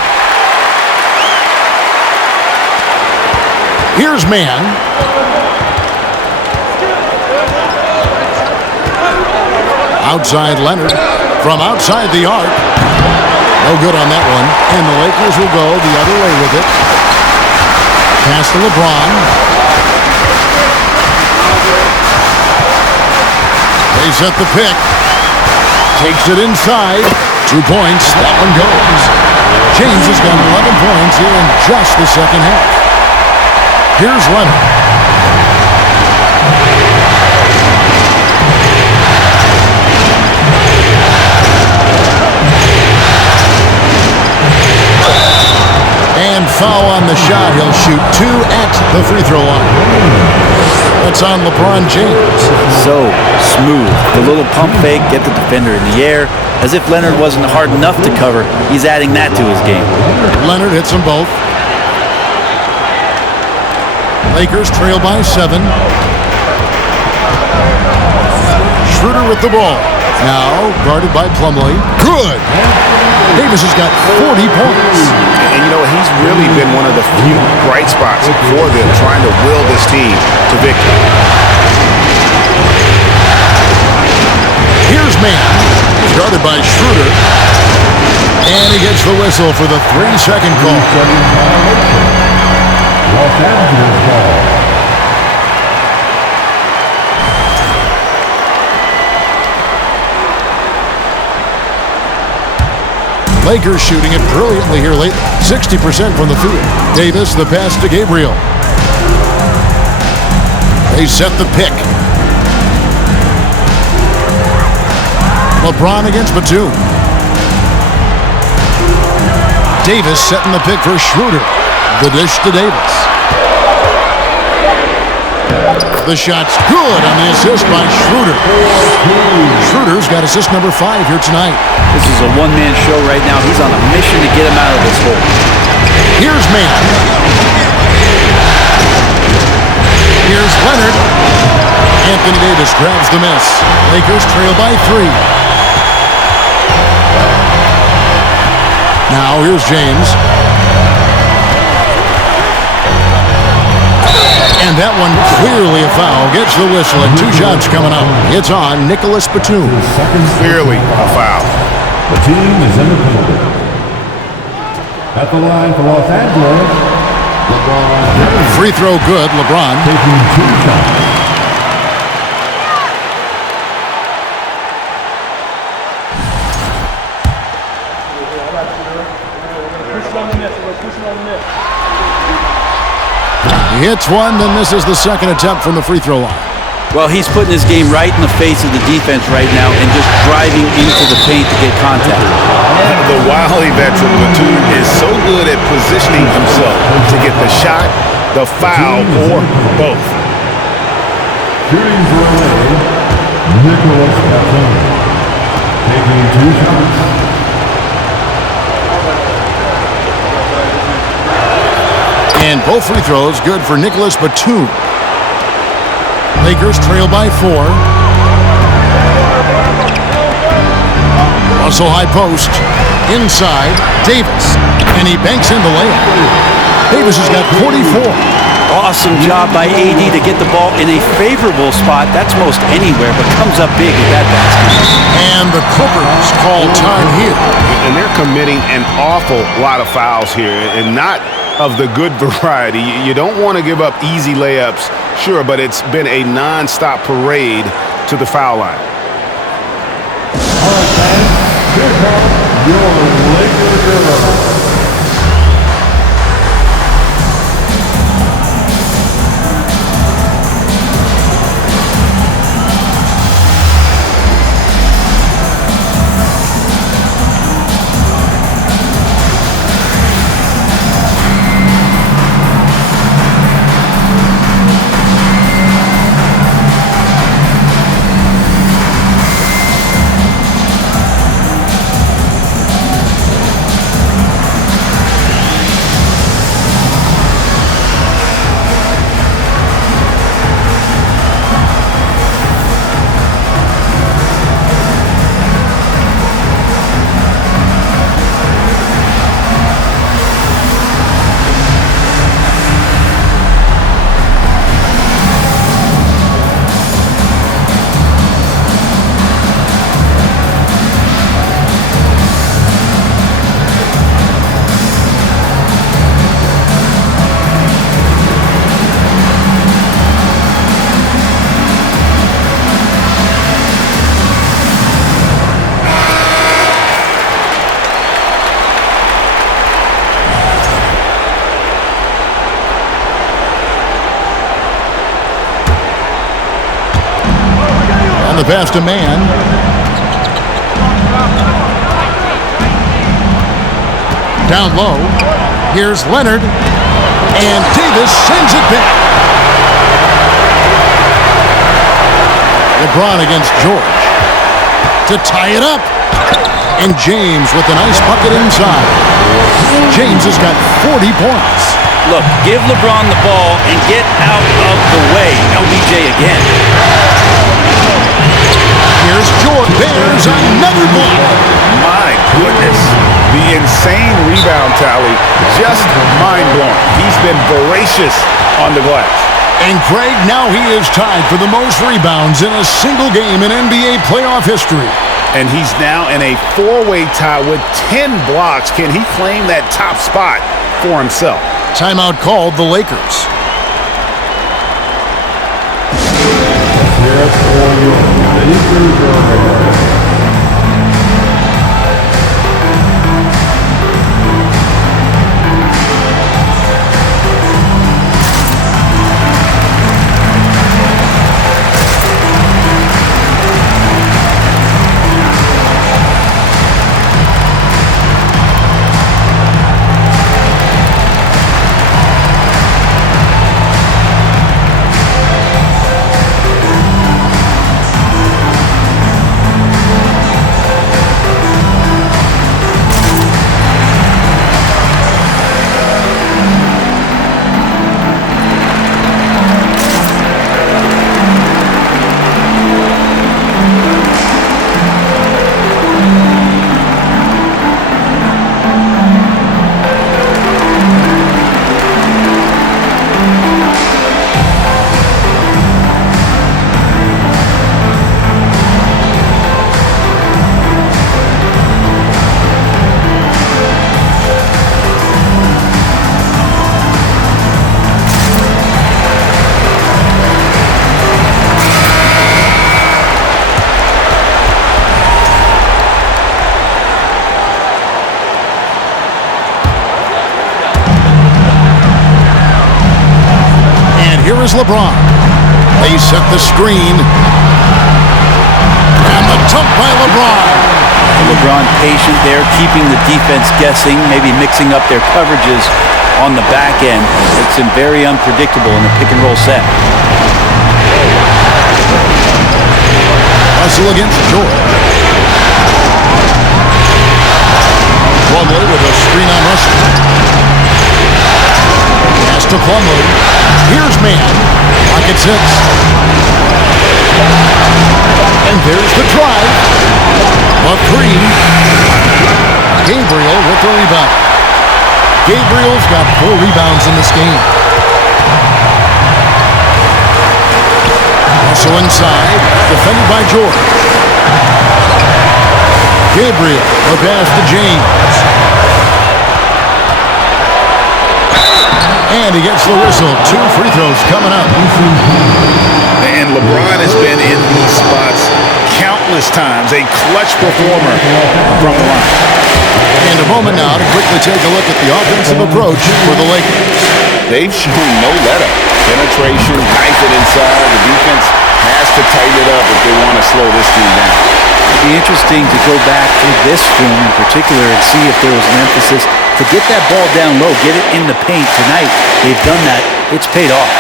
Here's Mann. Outside Leonard. From outside the arc. No good on that one. And the Lakers will go the other way with it. Pass to LeBron. They set the pick. Takes it inside. 2 points. That one goes. James has got 11 points here in just the second half. Here's Leonard. And foul on the shot. He'll shoot 2 at the free throw line. That's on LeBron James. So smooth. The little pump fake, get the defender in the air. As if Leonard wasn't hard enough to cover, he's adding that to his game. Leonard hits them both. Lakers trail by 7. Schroeder with the ball. Now guarded by Plumlee. Good. Davis has got 40 points. And you know, he's really been one of the few bright spots for them, trying to will this team to victory. Here's Mann. Guarded by Schroeder. And he gets the whistle for the 3-second call. Los Angeles ball. Lakers shooting it brilliantly here late. 60% from the field. Davis, the pass to Gabriel. They set the pick. LeBron against Batum. Davis setting the pick for Schroeder. The dish to Davis. The shot's good on the assist by Schroeder. Schroeder's got assist number 5 here tonight. This is a one-man show right now. He's on a mission to get him out of this hole. Here's Mann. Here's Leonard. Anthony Davis grabs the miss. Lakers trail by 3. Now here's James. And that one clearly a foul. Gets the whistle and 2 shots coming up. It's on Nicholas Batum. Clearly a foul. The team is in the penalty. At the line for Los Angeles, LeBron James. Free throw good, LeBron. Taking 2 shots. He hits one, then misses the second attempt from the free throw line. Well, he's putting his game right in the face of the defense right now and just driving into the paint to get contact. The wily veteran Batum is so good at positioning himself to get the shot, the foul, or both. Shooting for LA, Nicholas Batum. Taking 2 shots. And both free throws good for Nicholas Batum. Lakers trail by 4. Russell high post. Inside, Davis. And he banks in the layup. Davis has got 44. Awesome job by AD to get the ball in a favorable spot. That's most anywhere, but comes up big with that basket. And the Clippers call time here. And they're committing an awful lot of fouls here, and not of the good variety. You don't want to give up easy layups, sure, but it's been a non-stop parade to the foul line. All right, fans, here comes your Lakers girls. On the pass to man. Down low. Here's Leonard. And Davis sends it back. LeBron against George. To tie it up. And James with a nice bucket inside. James has got 40 points. Look, give LeBron the ball and get out of the way. LBJ again. Here's George. There's another block. My goodness. The insane rebound tally, just mind-blowing. He's been voracious on the glass. And Craig, now he is tied for the most rebounds in a single game in NBA playoff history. And he's now in a 4-way tie with 10 blocks. Can he claim that top spot for himself? Timeout called the Lakers. Here for your Lakers girls. is LeBron. They set the screen. And the dunk by LeBron. LeBron patient there, keeping the defense guessing, maybe mixing up their coverages on the back end. It's been very unpredictable in the pick-and-roll set. Russell against George. Plumlee with a screen on Russell. Pass to Plumlee. Here's man. Pocket 6. And there's the drive. A 3. Gabriel with the rebound. Gabriel's got 4 rebounds in this game. Russell inside, defended by George. Gabriel, the pass to James. And he gets the whistle. 2 free throws coming up. And LeBron has been in these spots countless times. A clutch performer from the line. And a moment now to quickly take a look at the offensive approach for the Lakers. They've shown no let-up. Penetration, knife it inside. The defense has to tighten it up if they want to slow this team down. It'd be interesting to go back to this film in particular and see if there was an emphasis to get that ball down low, get it in the paint. Tonight, they've done that. It's paid off.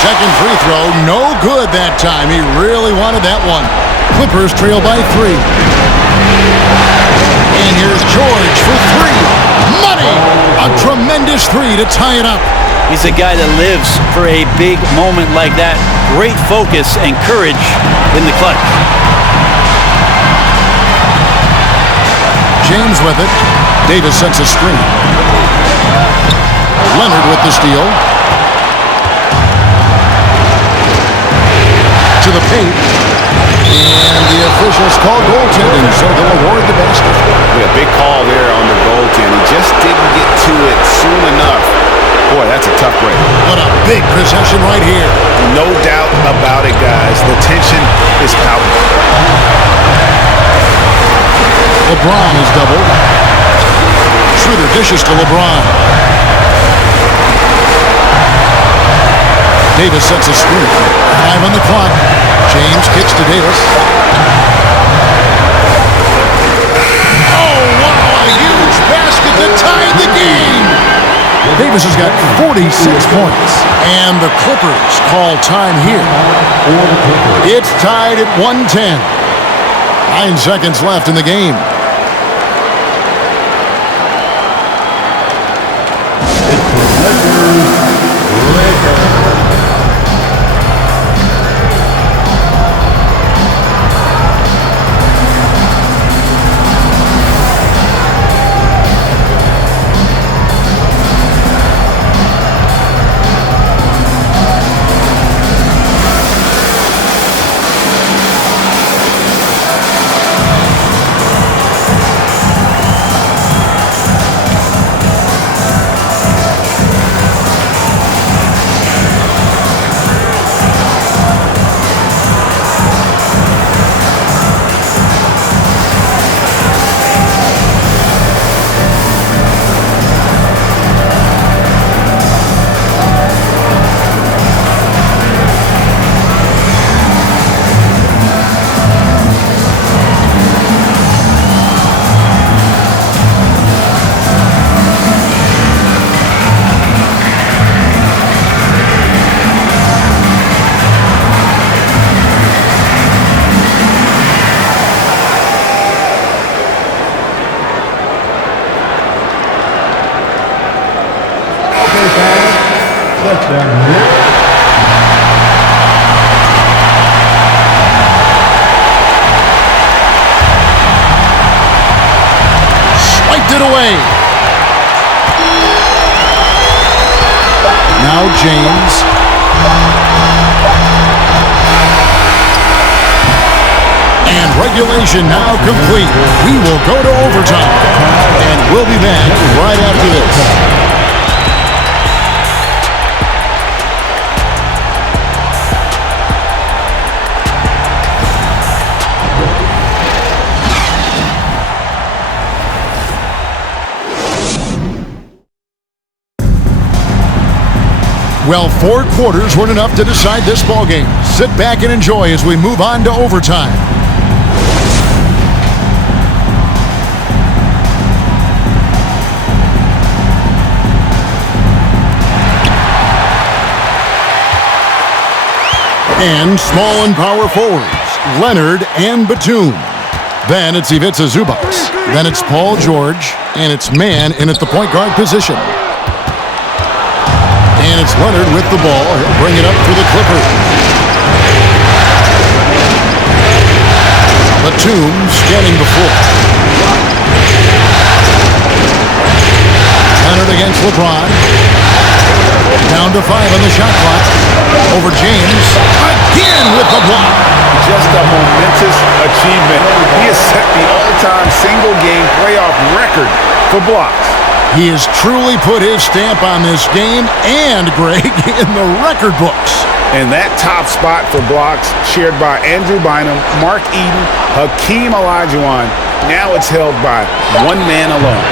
Second free throw, no good that time. He really wanted that one. Clippers trail by 3. And here's George for 3. Money! A tremendous 3 to tie it up. He's a guy that lives for a big moment like that. Great focus and courage in the clutch. James with it. Davis sets a screen. Leonard with the steal. To the paint. And the officials call goaltending, so they'll award the basket. Yeah, big call there on the goaltend. He just didn't get to it soon enough. Boy, that's a tough break. What a big possession right here. No doubt about it, guys. The tension is palpable. LeBron is doubled. Schroeder dishes to LeBron. Davis sets a screen. 5 on the clock. James kicks to Davis. Oh, wow, a huge basket to tie the game. Davis has got 46 points. And the Clippers call time here. It's tied at 110. 9 seconds left in the game. Swiped it away. Now James. And regulation now complete. We will go to overtime. And we'll be back right after this. Well, 4 quarters weren't enough to decide this ballgame. Sit back and enjoy as we move on to overtime. And small and power forwards, Leonard and Batum. Then it's Ivica Zubac. Then it's Paul George, and it's man in at the point guard position. And it's Leonard with the ball. He'll bring it up for the Clippers. Batum scanning the floor. Leonard against LeBron. Down to 5 on the shot clock. Over James. Again with the block. Just a momentous achievement. He has set the all-time single-game playoff record for blocks. He has truly put his stamp on this game and, Greg, in the record books. And that top spot for blocks shared by Andrew Bynum, Mark Eden, Hakeem Olajuwon. Now it's held by one man alone.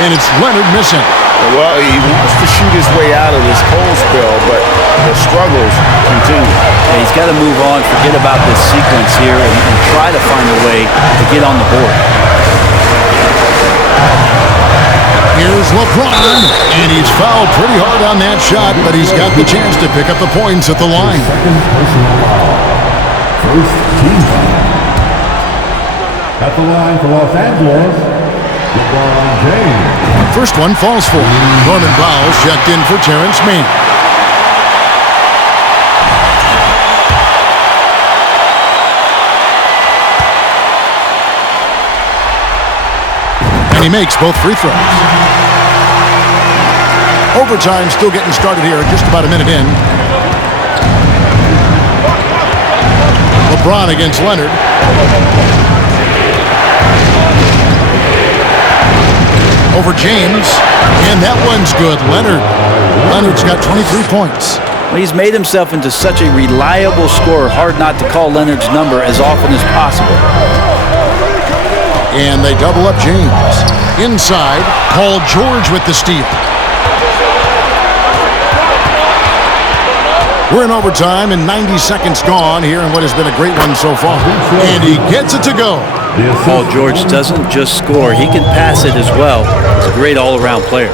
And it's Leonard missing. Well, he wants to shoot his way out of this cold spell, but the struggles continue. Yeah, he's got to move on, forget about this sequence here, and try to find a way to get on the board. Here's LeBron, and he's fouled pretty hard on that shot, but he's got the chance to pick up the points at the line. Second personal foul. First team foul. At the line for Los Angeles, LeBron James. First one falls for Norman Bowles, checked in for Terrence Mann. And he makes both free throws. Overtime still getting started here, just about a minute in. LeBron against Leonard. Over James, and that one's good. Leonard's got 23 points. Well, he's made himself into such a reliable scorer, hard not to call Leonard's number as often as possible. And they double up James. Inside, Paul George with the steal. We're in overtime and 90 seconds gone here in what has been a great one so far. And he gets it to go. Paul George doesn't just score, he can pass it as well. He's a great all-around player.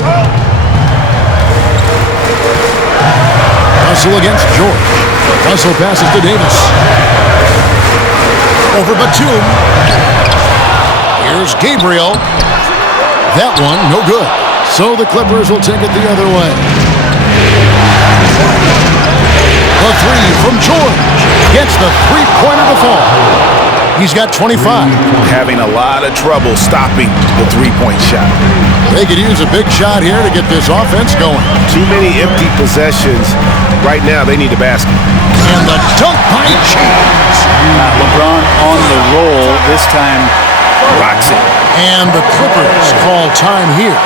Russell against George. Russell passes to Davis. Over Batum. Here's Gabriel. That one, no good. So the Clippers will take it the other way. The three from George. Gets the three-pointer to fall. He's got 25. Having a lot of trouble stopping the three-point shot. They could use a big shot here to get this offense going. Too many empty possessions. Right now, they need a basket. And the dunk by James. LeBron on the roll, this time rocks it. And the Clippers call time here.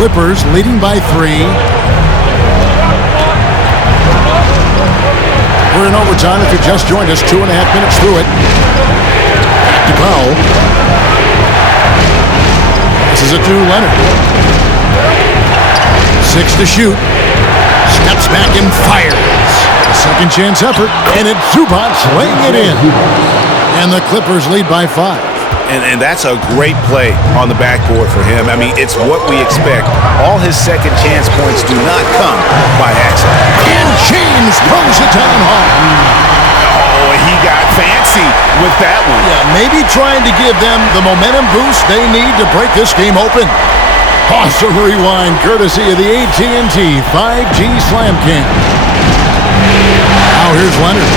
Clippers leading by 3. We're in overtime. If you just joined us, 2.5 minutes through it. Back to Powell. This is it to Leonard. 6 to shoot. Steps back and fires. A second chance effort, and it's Zubac laying it in. And the Clippers lead by 5. And that's a great play on the backboard for him. I mean, it's what we expect. All his second chance points do not come by accident. And James throws it down hard. Oh, he got fancy with that one. Yeah, maybe trying to give them the momentum boost they need to break this game open. Awesome rewind courtesy of the AT&T 5G Slam King. Now here's Leonard.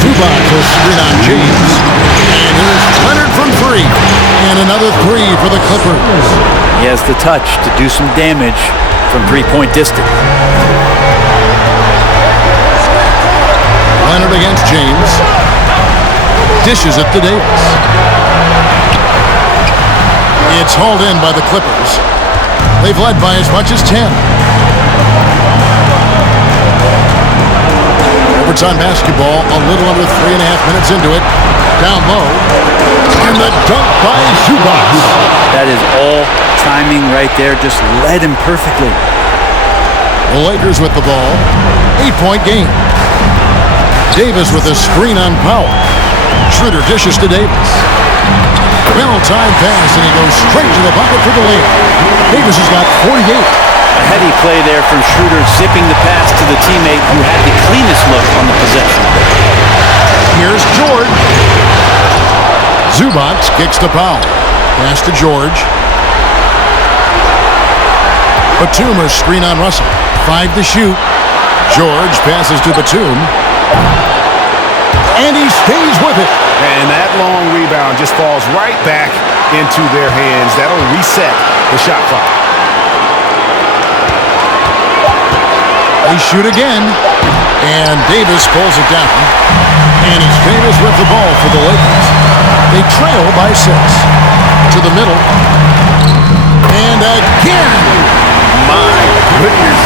Zubac will screen on James. And here's Leonard from 3. And another 3 for the Clippers. He has the touch to do some damage from three-point distance. Leonard against James. Dishes it to Davis. It's hauled in by the Clippers. They've led by as much as 10. Overtime basketball, a little under 3.5 minutes into it. Down low. And the dunk by Zubac. That is all timing right there. Just led him perfectly. The Lakers with the ball. 8-point game. Davis with a screen on Powell. Schroeder dishes to Davis. Well-timed pass, and he goes straight to the bucket for the lead. Davis has got 48. A heavy play there from Schroeder, zipping the pass to the teammate who had the cleanest look on the possession. Here's George. Zubac kicks to Powell. Pass to George. Batum's screen on Russell. 5 to shoot. George passes to Batum. And he stays with it. And that long rebound just falls right back into their hands. That'll reset the shot clock. They shoot again. And Davis pulls it down. And it's Davis with the ball for the Lakers. They trail by 6. To the middle. And again. My goodness.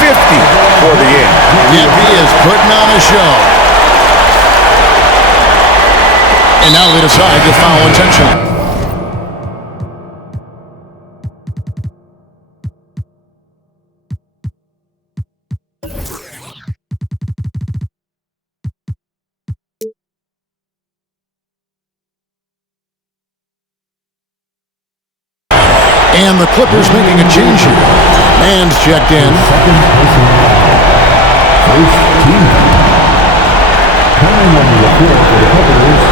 50 for the end. Yep, he is putting on a show. And now they decide to foul intentionally. And the Clippers making a change here. Man's checked in. First team. Coming on the floor for the Clippers.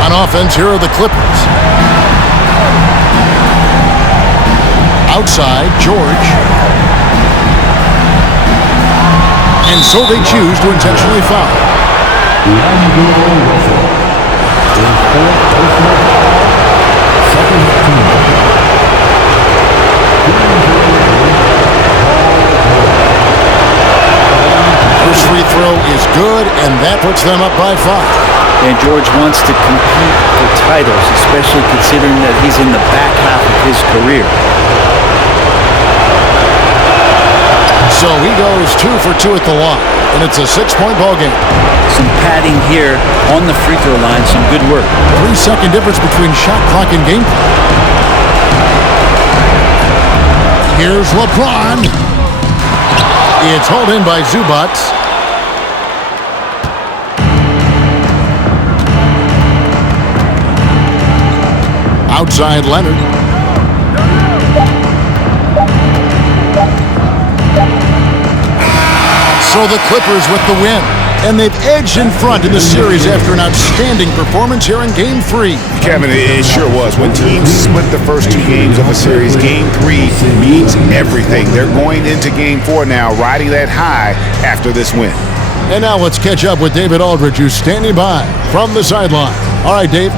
On offense, here are the Clippers. Outside, George. And so they choose to intentionally foul. Second team. First free throw is good, and that puts them up by 5. And George wants to compete for titles, especially considering that he's in the back half of his career. So he goes 2 for 2 at the line, and it's a 6-point ball game. Some padding here on the free throw line, some good work. 3-second difference between shot clock and game clock. Here's LeBron. It's hauled in by Zubac. Outside Leonard. So the Clippers with the win. And they've edged in front in the series after an outstanding performance here in Game 3. Kevin, it sure was. When teams split the first 2 games of a series, Game 3 means everything. They're going into Game 4 now, riding that high after this win. And now let's catch up with David Aldridge, who's standing by from the sideline. All right, Dave.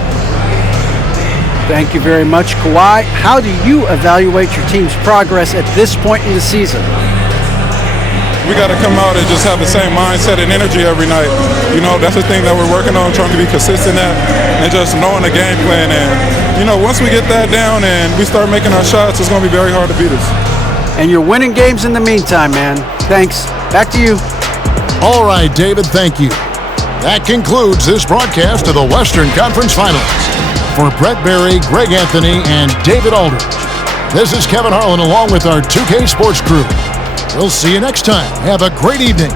Thank you very much, Kawhi. How do you evaluate your team's progress at this point in the season? We got to come out and just have the same mindset and energy every night. You know, that's the thing that we're working on, trying to be consistent at, and just knowing the game plan. And, you know, once we get that down and we start making our shots, it's going to be very hard to beat us. And you're winning games in the meantime, man. Thanks. Back to you. All right, David, thank you. That concludes this broadcast of the Western Conference Finals. For Brett Berry, Greg Anthony, and David Aldridge, this is Kevin Harlan along with our 2K Sports crew. We'll see you next time. Have a great evening.